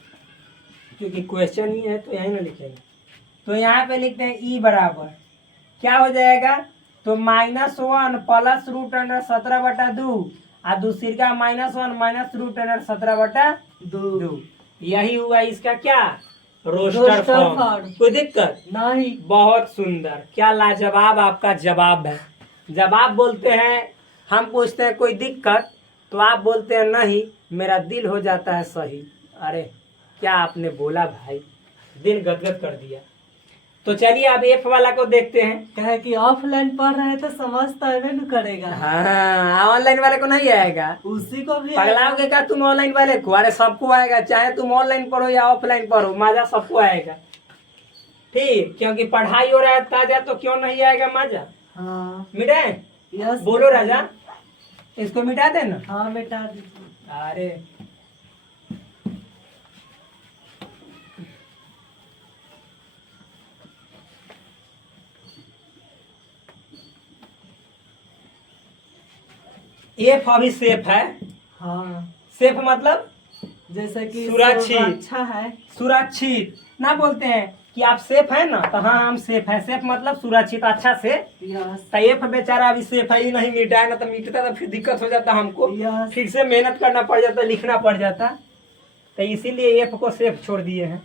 क्योंकि क्वेश्चन ही है तो यहीं ना लिखेंगे। तो यहाँ पे लिखते हैं ई बराबर क्या हो जाएगा, तो -1 प्लस रूट अंडर 17/2 और दूसरी का -1 माइनस रूट अंडर 17/2। यही हुआ इसका क्या, रोस्टर रोस्टर फॉर्म। फॉर्म। कोई दिक्कत? नहीं। बहुत सुंदर, क्या लाजवाब आपका जवाब है। जब आप बोलते हैं, हम पूछते हैं कोई दिक्कत, तो आप बोलते हैं नहीं, मेरा दिल हो जाता है सही। अरे क्या आपने बोला भाई, दिल गदगद कर दिया। तो चलिए अब एफ वाला को देखते हैं। कहे कि ऑफलाइन पढ़ रहे तो समझ तो अबे न करेगा। हाँ, ऑनलाइन वाले को नहीं आएगा। उसी को भी पगलाओगे क्या तुम ऑनलाइन वाले को? अरे सबको आएगा, चाहे तुम ऑनलाइन पढ़ो या ऑफलाइन पढ़ो, मजा सबको आएगा, ठीक। क्योंकि पढ़ाई हो रहा है ताजा, तो क्यों नहीं आएगा मजा। हाँ मिटाए? यस बोलो राजा, इसको मिटा देना। हाँ मिटा दीजिए। अरे एफ अभी सेफ है। हाँ सेफ मतलब जैसे कि सुरक्षित। अच्छा है। सुरक्षित ना बोलते हैं कि आप सेफ है ना, तो हाँ हम सेफ है। सेफ मतलब सुरक्षित, अच्छा से। यस तो एफ बेचारा अभी सेफ है ही नहीं, मिटाए ना तो मिटता तो फिर दिक्कत हो जाता हमको, यस फिर से मेहनत करना पड़ जाता, लिखना पड़ जाता। तो इसीलिए एफ को सेफ छोड़ दिए हैं,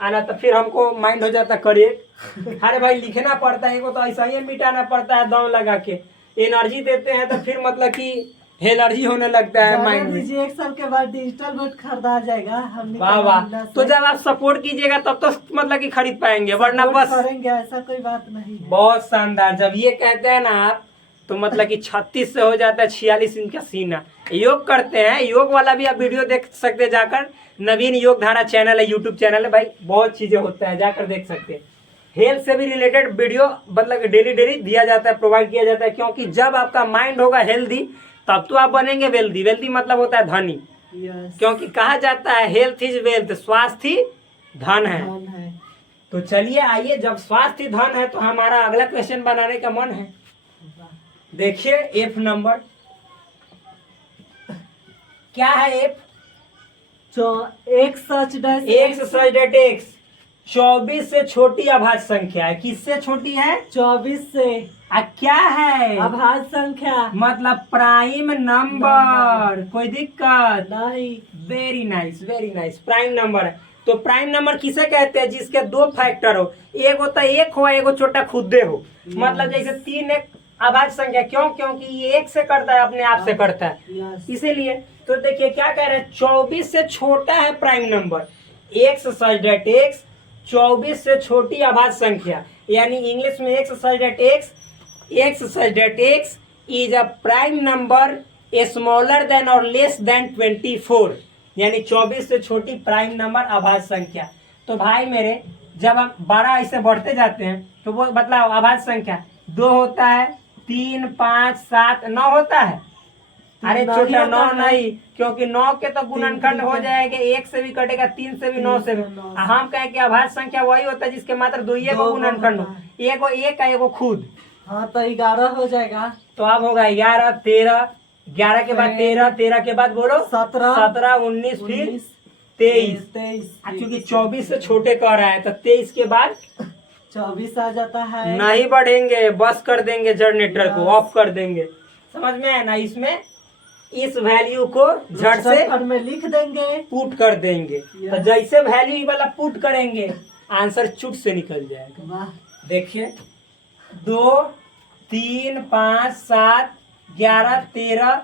आना तो फिर हमको माइंड हो जाता करेक्ट। अरे भाई लिखना पड़ता है, को तो ऐसा ही मिटाना पड़ता है दम लगा के। एनर्जी देते हैं तो फिर मतलब कि एलर्जी होने लगता है माइंड में। दीजिए, 1 साल के बाद डिजिटल बोर्ड खरीदा जाएगा। हम वाह वाह, तो जब आप सपोर्ट कीजिएगा तब तो मतलब कि खरीद पाएंगे, वरना बस करेंगे, ऐसा कोई बात नहीं है। बहुत शानदार। जब ये कहते हैं ना आप, तो मतलब कि 36 से हो जाता है 46 इंच का सीना। योग करते हैं, योग वाला भी आप वीडियो देख सकते हैं जाकर। नवीन योग धारा चैनल है, यूट्यूब चैनल है भाई, बहुत चीजें होता है, जाकर देख सकते हैं। हेल्थ से भी रिलेटेड वीडियो मतलब डेली डेली दिया जाता है, प्रोवाइड किया जाता है। क्योंकि जब आपका माइंड होगा हेल्दी, तब तो आप बनेंगे वेल्दी। वेल्दी मतलब होता है धनी। यस क्योंकि कहा जाता है हेल्थ इज वेल्थ, स्वास्थ्य ही धन है। धन है। तो चलिए आइए, जब स्वास्थ्य धन है तो हमारा अगला क्वेश्चन बनाने का मन है। देखिए एफ नंबर क्या है। एफ एक सच dash x such that x 24 से छोटी अभाज्य संख्या है। किससे छोटी है? 24 से। क्या है? अभाज्य संख्या मतलब प्राइम नंबर। कोई दिक्कत नहीं। Very nice very nice, prime number है। तो प्राइम नंबर किसे कहते हैं? जिसके 2 फैक्टर हो, एक होता है एक हो, एक छोटा खुदे हो। मतलब जैसे 3 एक अभाज्य संख्या, क्यों? क्योंकि ये एक से करता है, अपने आप से करता है, यस इसीलिए। तो देखिए क्या कह रहे हैं, 24 से छोटा है prime number. X such that x 24 से छोटी अभाज्य संख्या, यानी इंग्लिश में x such that x is a prime number smaller than और लेस देन 24, यानी 24 से छोटी प्राइम नंबर अभाज्य संख्या। तो भाई मेरे, जब हम 12 ऐसे बढ़ते जाते हैं तो वो मतलब अभाज्य संख्या 2 होता है, 3, 5, 7, 9 होता है। अरे नहीं छोटा होता 9 है। नहीं, क्योंकि 9 के तो गुणनखंड हो जाएंगे, 1 से भी कटेगा, 3 से भी, 9 से भी। 3 से 9 हम कहें कि अभाज्य संख्या वही होता है जिसके मात्र 2 दो गुणनखंड हो, होता एगो एक का एगो खुद। हाँ तो 11 हो जाएगा। तो अब होगा 11, 13, 11 के बाद 13, 13 के बाद बोलो 17, 17, 19, फिर 23। 23। क्योंकि 24 से छोटे कह रहा है, तो 23 के बाद 24 आ जाता है। नहीं बढ़ेंगे, बस कर देंगे, जनरेटर को Yes. ऑफ कर देंगे। समझ में है ना? इसमें इस वैल्यू को झट से रोस्टर फॉर्म में लिख देंगे। पुट कर देंगे। Yes. तो जैसे वैल्यू वाला पुट करेंगे, आंसर चुट से निकल जाएगा। वाह देखिए 2, 3, 5, 7, 11, 13,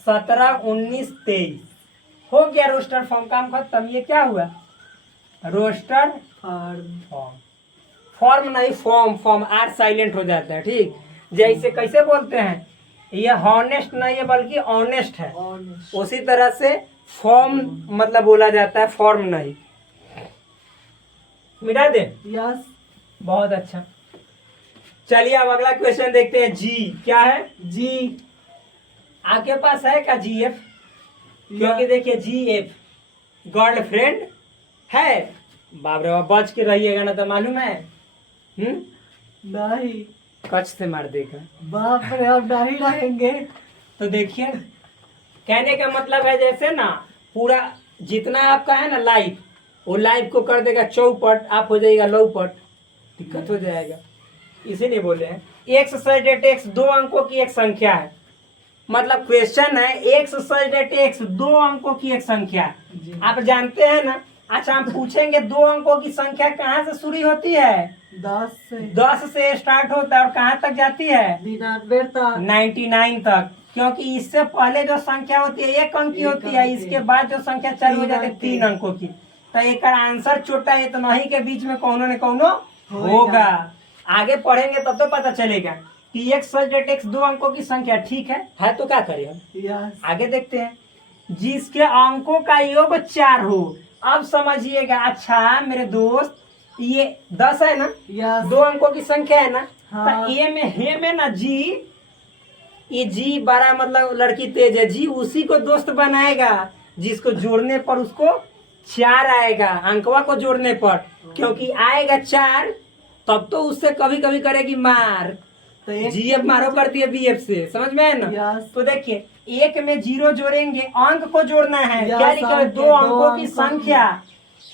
17, 19, 23 हो गया रोस्टर फॉर्म, काम खत्म। ये क्या हुआ? रोस्टर फॉर्म फॉर्म, फॉर्म नहीं फॉर्म, फॉर्म आर साइलेंट हो जाता है, ठीक। जैसे कैसे बोलते हैं, ये हॉनेस्ट नहीं है बल्कि ऑनेस्ट है, ऑनेस्ट उसी तरह से फॉर्म मतलब बोला जाता है, फॉर्म नहीं। मिटा दे, यस बहुत अच्छा। चलिए अब अगला क्वेश्चन देखते हैं। जी क्या है? जी आपके पास है क्या जी एफ? क्योंकि देखिए जी एफ गर्लफ्रेंड है। बाप रे बाप, बच के रहिएगा ना तो मालूम है नहीं कच से मार देगा। बाप रे अब नहीं रहेंगे। तो देखिए कहने का मतलब है जैसे ना पूरा जितना आपका है ना लाइफ, वो लाइफ को कर देगा चौपट, आप हो जाएगा लौपट, दिक्कत हो जाएगा। इसीलिए बोले हैं एक्स सच डेट एक्स दो अंकों की एक संख्या है। मतलब क्वेश्चन है एक्स सच डेट एक्स दो अंकों की एक संख्या है। जी। आप जानते हैं ना। अच्छा हम पूछेंगे दो अंकों की संख्या कहाँ से शुरू होती है? 10 से स्टार्ट होता है और कहाँ तक जाती है? 99 तक 99 तक। क्योंकि इससे पहले जो संख्या होती है एक अंक की होती है, इसके बाद जो संख्या चालू हो जाती है 3 अंकों की। तो एक आंसर छोटा है, इतना ही के बीच में कोनो न कोनो होगा। आगे पढ़ेंगे तब तो पता चलेगा कि एक्स सच डेट एक्स दो अंकों की संख्या, ठीक है तो क्या करें हम? यस आगे देखते हैं। जिसके अंकों का योग 4 हो। अब समझिएगा। अच्छा मेरे दोस्त, ये 10 है ना, यस दो अंकों की संख्या है ना। हाँ। तो ए में हे में ना जी, ये जी बड़ा मतलब लड़की तेज है, जी उसी को दोस्त बनाएगा जिसको जोड़ने पर उसको 4 आएगा, अंकवा को जोड़ने पर। क्योंकि आएगा 4 तब तो उससे कभी कभी करेगी मार। तो एक जीएफ मारो करती है बीएफ से, समझ में है ना। यस तो देखिए एक में 0 जोड़ेंगे, अंक को जोड़ना है। यस, क्या लिखा है? अंक दो है, दो अंकों की अंकों संख्या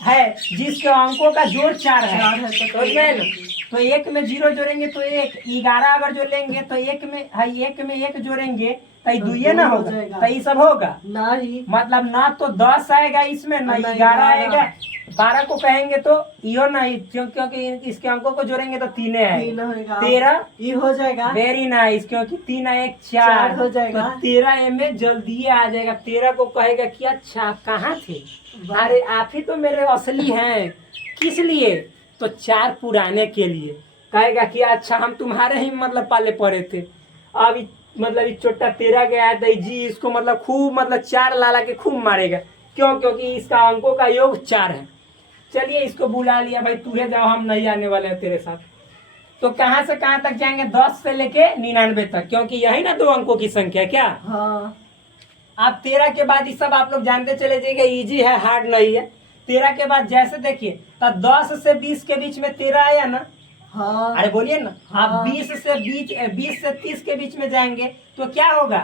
है जिसके अंकों का जोड़ 4 है। चार है तो समझ में है ना। तो एक में 0 जोड़ेंगे तो 1, 11 अगर जोड़ेंगे तो एक में 1 जोड़ेंगे तो ये तो दुइये ना दो हो होगा, जाएगा। तो ये सब होगा। नहीं मतलब ना तो 10 आएगा इसमें, ना और ना 11 11 आएगा। 12 को कहेंगे तो यो नहीं, क्योंकि इसके अंकों को जोड़ेंगे तो 3 तीन आएगा। होगा 13 ये हो जाएगा वेरी नाइस, क्योंकि 3 1 चार 4 हो जाएगा। तो 13 में जल्दी आ जाएगा। 13 को कहेगा कि अच्छा कहाँ थे, वाह। अरे आप ही तो मेरे असली हैं। किस लिए? तो 4 पुराने के लिए। कहेगा कि अच्छा हम तुम्हारे ही मतलब पाले पड़े थे। अब मतलब इस छोटा 13 गया है तो जी इसको मतलब खूब मतलब 4 लाला के खूब मारेगा। क्यों? क्योंकि इसका अंकों का योग 4 है। चलिए इसको बुला लिया, भाई तू है जाओ, हम नहीं आने वाले हैं तेरे साथ। तो कहाँ से कहाँ तक जाएंगे? 10 से लेके 99 तक, क्योंकि यही ना दो अंकों की संख्या। क्या हाँ आप 13 के बाद ये सब आप लोग जानते चले जाइएगा, इजी है हार्ड नहीं है। 13 के बाद जैसे देखिए तो 10 से 20 के बीच में 13 आया ना। हाँ अरे बोलिए ना। आप हाँ। 20 से 30 के बीच में जाएंगे तो क्या होगा?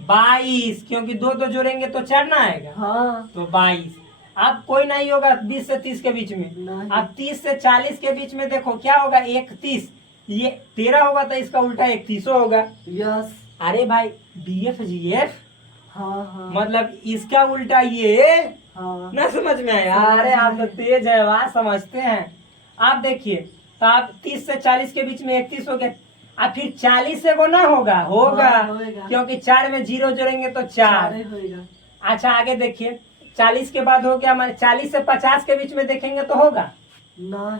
22, क्योंकि दो जोड़ेंगे तो 4 ना आएगा, हाँ तो 22। अब कोई नहीं होगा 20 से 30 के बीच में। नहीं। अब 30 से 40 के बीच में देखो क्या होगा? 31। ये 13 होगा तो इसका उल्टा 31 होगा। यस अरे भाई बीएफ जीएफ हाँ हाँ मतलब इसका उल्टा ये हाँ ना। समझ में आया? अरे आप तो तेज है, वाह समझते हैं। आप देखिए तो आप 30 से 40 के बीच में 31 हो गया। अब फिर 40 से वो ना होगा, होगा हाँ, होएगा। क्योंकि 4 में 0 जोड़ेंगे तो 4। चारे होएगा अच्छा आगे देखिए 40 के बाद हो गया हमारे 40 से 50 के बीच में देखेंगे तो होगा। नहीं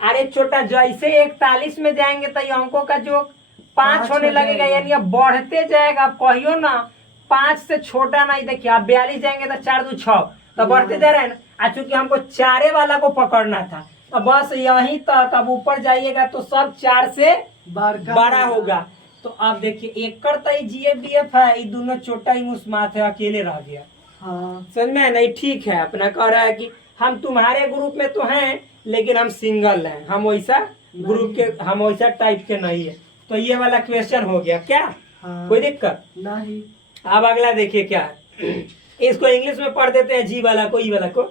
अरे छोटा जैसे 41 में जाएंगे तो ये अंकों का जो 5 पाँच होने हो लगेगा, जाएगा। यानी अब बढ़ते जाएगा। आप कहियो ना 5 से छोटा नहीं। देखिए आप 42 जाएंगे तो 4 2 6 तो बढ़ते जा रहे हैं ना। चूंकि हमको 4 वाला को पकड़ना था तो बस यहीं तक। अब ऊपर जाइएगा तो सब 4 से बड़ा होगा। तो अब देखिए एकड़ तो जीएफ बीएफ है, ये दोनों छोटा ही मुस्मात है, अकेले रह गया। हाँ समझ में नहीं? ठीक है, अपना कह रहा है कि हम तुम्हारे ग्रुप में तो हैं लेकिन हम सिंगल हैं, हम वैसा ग्रुप के, हम वैसा टाइप के नहीं है। तो ये वाला क्वेश्चन हो गया क्या? हाँ कोई दिक्कत नहीं। अब अगला देखिए क्या है। इसको इंग्लिश में पढ़ देते हैं, जी वाला को, ई वाला को।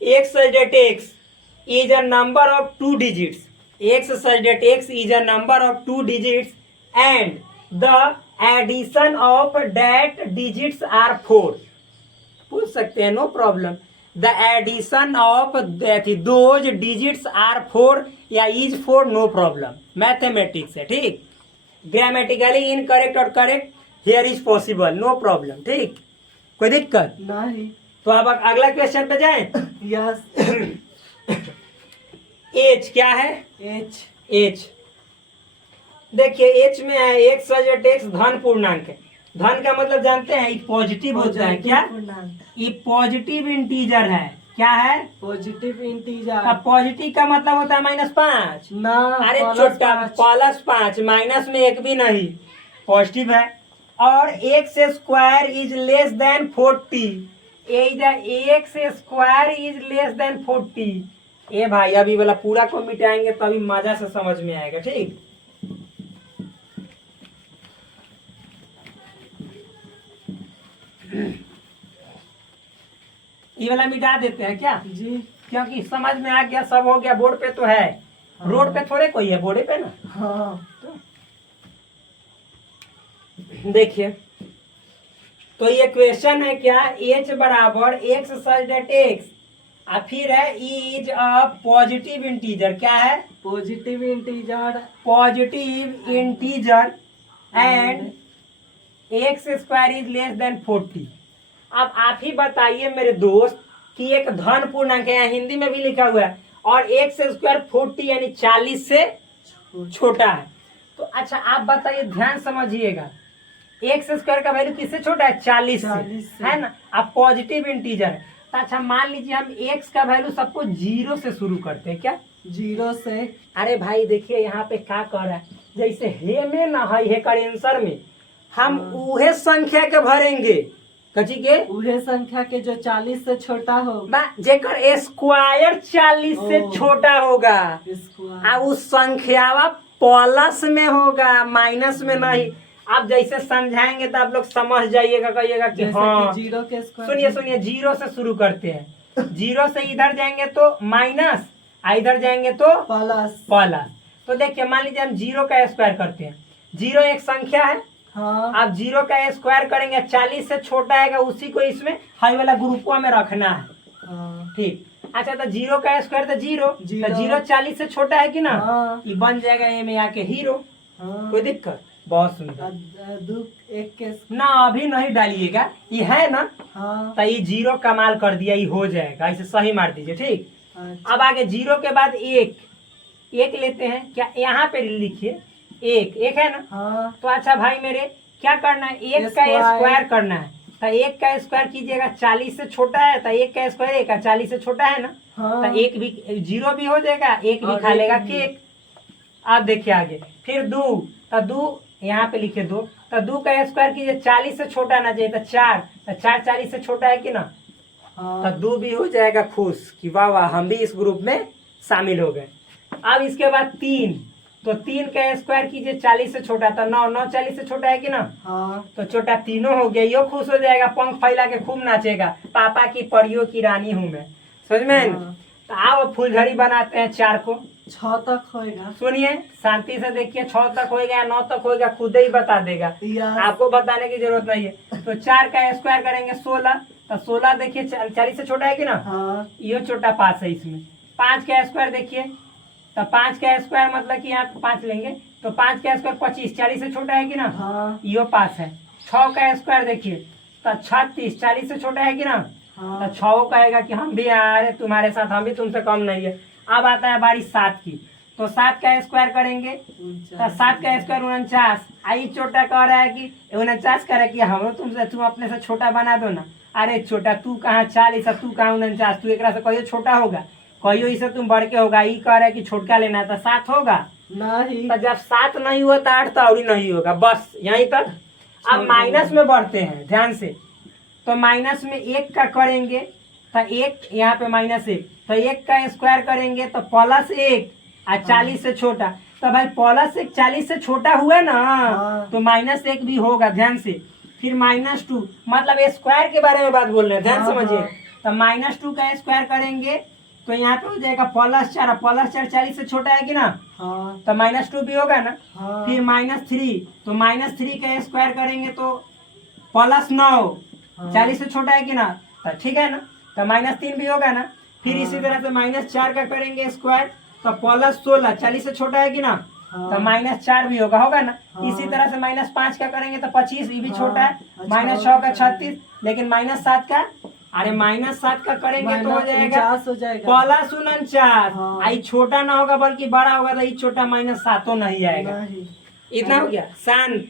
X such that x is a number of 2 digits. X such that x is a number of 2 digits and the addition of that digits are 4। पूछ सकते हैं, no problem. The addition of those digits are 4 या is 4, no problem. Mathematics है, ठीक। Grammatically incorrect और correct here is possible, no problem, ठीक। कोई दिक्कत? नहीं। तो अब अगला क्वेश्चन पे जाएं। यस एच क्या है? एच एच देखिए एच में है एक्स सजेट एक्स धन पूर्णांक है। धन का मतलब जानते हैं, ये पॉजिटिव होता है। क्या? ये पॉजिटिव इंटीजर है। क्या है? Positive integer. अब पॉजिटिव का मतलब होता है -5 ना, अरे छोटा +5 माइनस में एक भी नहीं, पॉजिटिव है। और x square is less than 40, x square is less than 40। ए भाई अभी वाला पूरा को मिटाएंगे तभी मजा से समझ में आएगा। ठीक, ये वाला मिटा देते हैं क्या जी, क्योंकि समझ में आ गया, सब हो गया। बोर्ड पे तो है, रोड पे थोड़े कोई है, बोर्ड पे ना। हाँ देखिए तो ये क्वेश्चन है क्या, एच बराबर एक्स सजेट एक्स और फिर है इज अ पॉजिटिव इंटीजर। क्या है? Positive integer. Positive integer and x square is less than 40। अब आप ही बताइए मेरे दोस्त कि एक धन पूर्णांक है, यहाँ हिंदी में भी लिखा हुआ है, और एक्स स्क्वायर 40 यानी 40 से छोटा है। तो अच्छा आप बताइए, ध्यान समझिएगा, एक्स स्क्वायर का वैल्यू किससे छोटा है? 40 से, है ना। अब पॉजिटिव इंटीजर है तो अच्छा मान लीजिए हम एक्स का वैल्यू सबको 0 से शुरू करते हैं। क्या? 0 से। अरे भाई देखिए यहाँ पे क्या कर रहा है, जैसे हे में ना है कर आंसर में हम उहे संख्या के भरेंगे, कची के उहे संख्या के जो 40 से छोटा हो, जेकर स्क्वायर 40 से छोटा होगा आ उस संख्या प्लस में होगा, माइनस में नहीं। आप जैसे समझाएंगे तो आप लोग समझ जाइएगा, कहिएगा कि हाँ। जीरो के सुनिए सुनिए, 0 से शुरू करते हैं। 0 से इधर जाएंगे तो माइनस, इधर जाएंगे तो प्लस। तो देखिए मान लीजिए हम 0 का स्क्वायर करते हैं। 0 एक संख्या है। हाँ। आप 0 का स्क्वायर करेंगे, 40 से छोटा आएगा, उसी को इसमें हाई वाला ग्रुपवा में रखना है। हाँ। ठीक, अच्छा तो 0 का स्क्वायर तो 0, तो 0 40 से छोटा है कि ना। हाँ। ये बन जाएगा ए में आके हीरो। हाँ। कोई दिक्कत? बहुत सुंदर। 2 1 के ना अभी नहीं डालिएगा, ये है ना। हाँ। तो ये 0 कमाल कर दिया, ये हो जाएगा, इसे सही मार दीजिए। ठीक, अच्छा। अब आगे 0 के बाद 1 लेते हैं। क्या यहाँ पे लिखिए, 1 है ना। हाँ। तो अच्छा भाई मेरे क्या करना है, 1 का स्क्वायर करना है। तो 1 का स्क्वायर कीजिएगा, 40 से छोटा है तो 1 का स्क्वायर 1 40 से छोटा है ना। हाँ। तो 1 भी 0 भी हो जाएगा, 1 भी खा लेगा केक। अब देखिए आगे फिर 2, तो 2 यहाँ पे लिखे 2, तो 2 का स्क्वायर कीजिए, 40 से छोटा ना चाहिए, तो 4, तो 4 40 से छोटा है कि ना। हाँ। तो 2 भी हो जाएगा खुश कि वाह वाह हम भी इस ग्रुप में शामिल हो गए। अब इसके बाद 3, तो 3 का स्क्वायर कीजिए, 40 से छोटा, तो 9 40 से छोटा है कि ना। हाँ। तो छोटा तीनों हो गया, यो खुश हो जाएगा, पंख फैला के खूब नाचेगा, पापा की परियों की रानी हूँ मैं, समझ में। हाँ। तो आओ फुलझड़ी बनाते हैं 4 को। 6 तक होएगा। सुनिए शांति से देखिए, 6 तक होएगा या 9 तक होएगा खुद ही बता देगा, आपको बताने की जरूरत नहीं है। तो 4 का स्क्वायर करेंगे 16, तो 16 देखिए 40 से छोटा है कि ना। हाँ। ये छोटा पास है इसमें। 5 का स्क्वायर देखिए, तो 5 का स्क्वायर मतलब कि यहाँ 5 लेंगे, तो 5 का स्क्वायर 25, 40 से छोटा है कि ना। हाँ। ये पास है। 6 का स्क्वायर देखिए, तो 36, 40 से छोटा है कि ना। हाँ। तो 6 कहेगा कि हम भी आ रहे तुम्हारे साथ, हम भी तुमसे कम नहीं है। अब आता है बारी 7 की, तो 7 का स्क्वायर करेंगे, तो 7 का स्क्वायर 49। आई छोटा कह रहा है कि 49 करे कि हम तुमसे, तुम अपने से छोटा बना दो ना। अरे छोटा तू कहाँ 40, तू कहाँ 49, तू एक से कहियो छोटा होगा, कहियो इसे तुम बढ़ के होगा। ये कह रहा है कि छोटका लेना है, तो 7 होगा नहीं। तो जब 7 नहीं हुआ तो 8 तो और ही नहीं होगा, बस यहीं तक। अब माइनस में बढ़ते हैं ध्यान से, तो माइनस में 1 का करेंगे, तो 1 यहाँ पे -1, तो 1 का स्क्वायर करेंगे तो +1 और 40 से छोटा, तो भाई +1 40 से छोटा हुआ ना। हाँ। तो -1 भी होगा, ध्यान से। फिर -2, मतलब स्क्वायर के बारे में बात बोल रहे हैं, ध्यान समझिए। तो -2 का स्क्वायर करेंगे तो यहाँ पे हो जाएगा +4, +4 40 से छोटा है कि ना। हाँ। तो -2 भी होगा ना। हाँ। फिर -3, तो -3 का स्क्वायर करेंगे तो +9, 40 से छोटा है कि ना। तो ठीक है ना, तो -3 भी होगा ना। फिर इसी तरह से -4 का करेंगे स्क्वायर, तो +16, 40 से छोटा है कि ना। तो -4 भी होगा ना। इसी तरह से -5 का करेंगे तो 25, ये भी छोटा है। -6 का 36, लेकिन -7 का अरे -7 का करेंगे तो हो जाएगा 49 हो जाएगा। प्लस 49। हाँ। आई छोटा ना होगा बल्कि बड़ा होगा, तो ये छोटा -7 नहीं आएगा। नहीं। इतना हो गया शांत।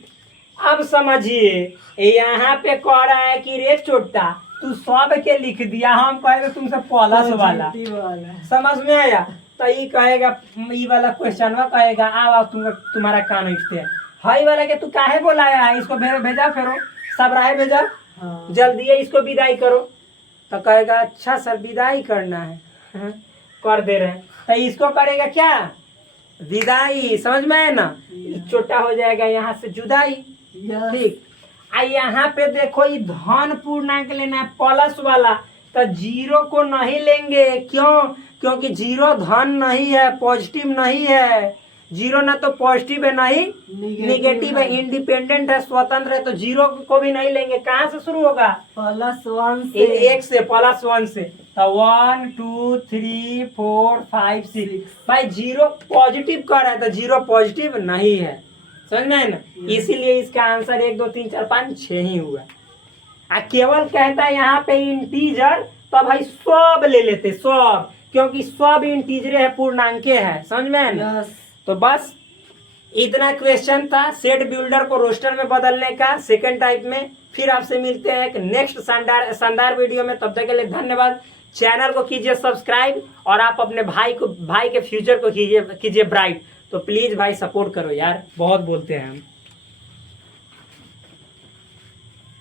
अब समझिए यहाँ पे कह रहा है कि रे छोटा तू सब के लिख दिया, हम कहेगा तुमसे प्लस वाला। पॉजिटिव वाला। समझ में आया? तो ये कहेगा, ये वाला क्वेश्चन कहेगा आओ तुम्हारा कान इठते है हाई वाला के तू काहे बोलाया है, इसको भेजा करो, सब राय भेजा, हाँ। जल्दी है इसको विदाई करो। तो कहेगा अच्छा सर विदाई करना है, कर दे रहे हैं। तो इसको करेगा क्या, विदाई। समझ में आया ना? छोटा हो जाएगा यहाँ से जुदाई। यस। ठीक। यहाँ पे देखो ये धन पूर्णांक लेना है प्लस वाला, तो 0 को नहीं लेंगे। क्यों? क्योंकि 0 धन नहीं है, पॉजिटिव नहीं है। 0 ना तो पॉजिटिव है नहीं निगेटिव है, इंडिपेंडेंट है, स्वतंत्र है। तो 0 को भी नहीं लेंगे। कहाँ से शुरू होगा? +1 से। एक से, +1 से। तो 1 2 3 4 5 6। भाई 0 पॉजिटिव कर रहा है, तो 0 पॉजिटिव नहीं है। समझ में है ना? इसीलिए इसका आंसर 1 2 3 4 5 6 ही हुआ। केवल कहता है यहाँ पे इंटीजर, तो भाई सब ले लेते सब, क्योंकि सब इंटीजर है, पूर्णांके है। समझ में है ना? यस। तो बस इतना क्वेश्चन था सेट बिल्डर को रोस्टर में बदलने का, सेकंड टाइप में। फिर आपसे मिलते हैं एक नेक्स्ट शानदार वीडियो में। तब तक के लिए धन्यवाद। चैनल को कीजिए सब्सक्राइब, और आप अपने भाई के फ्यूचर को कीजिए ब्राइट। तो प्लीज भाई सपोर्ट करो यार, बहुत बोलते हैं हम।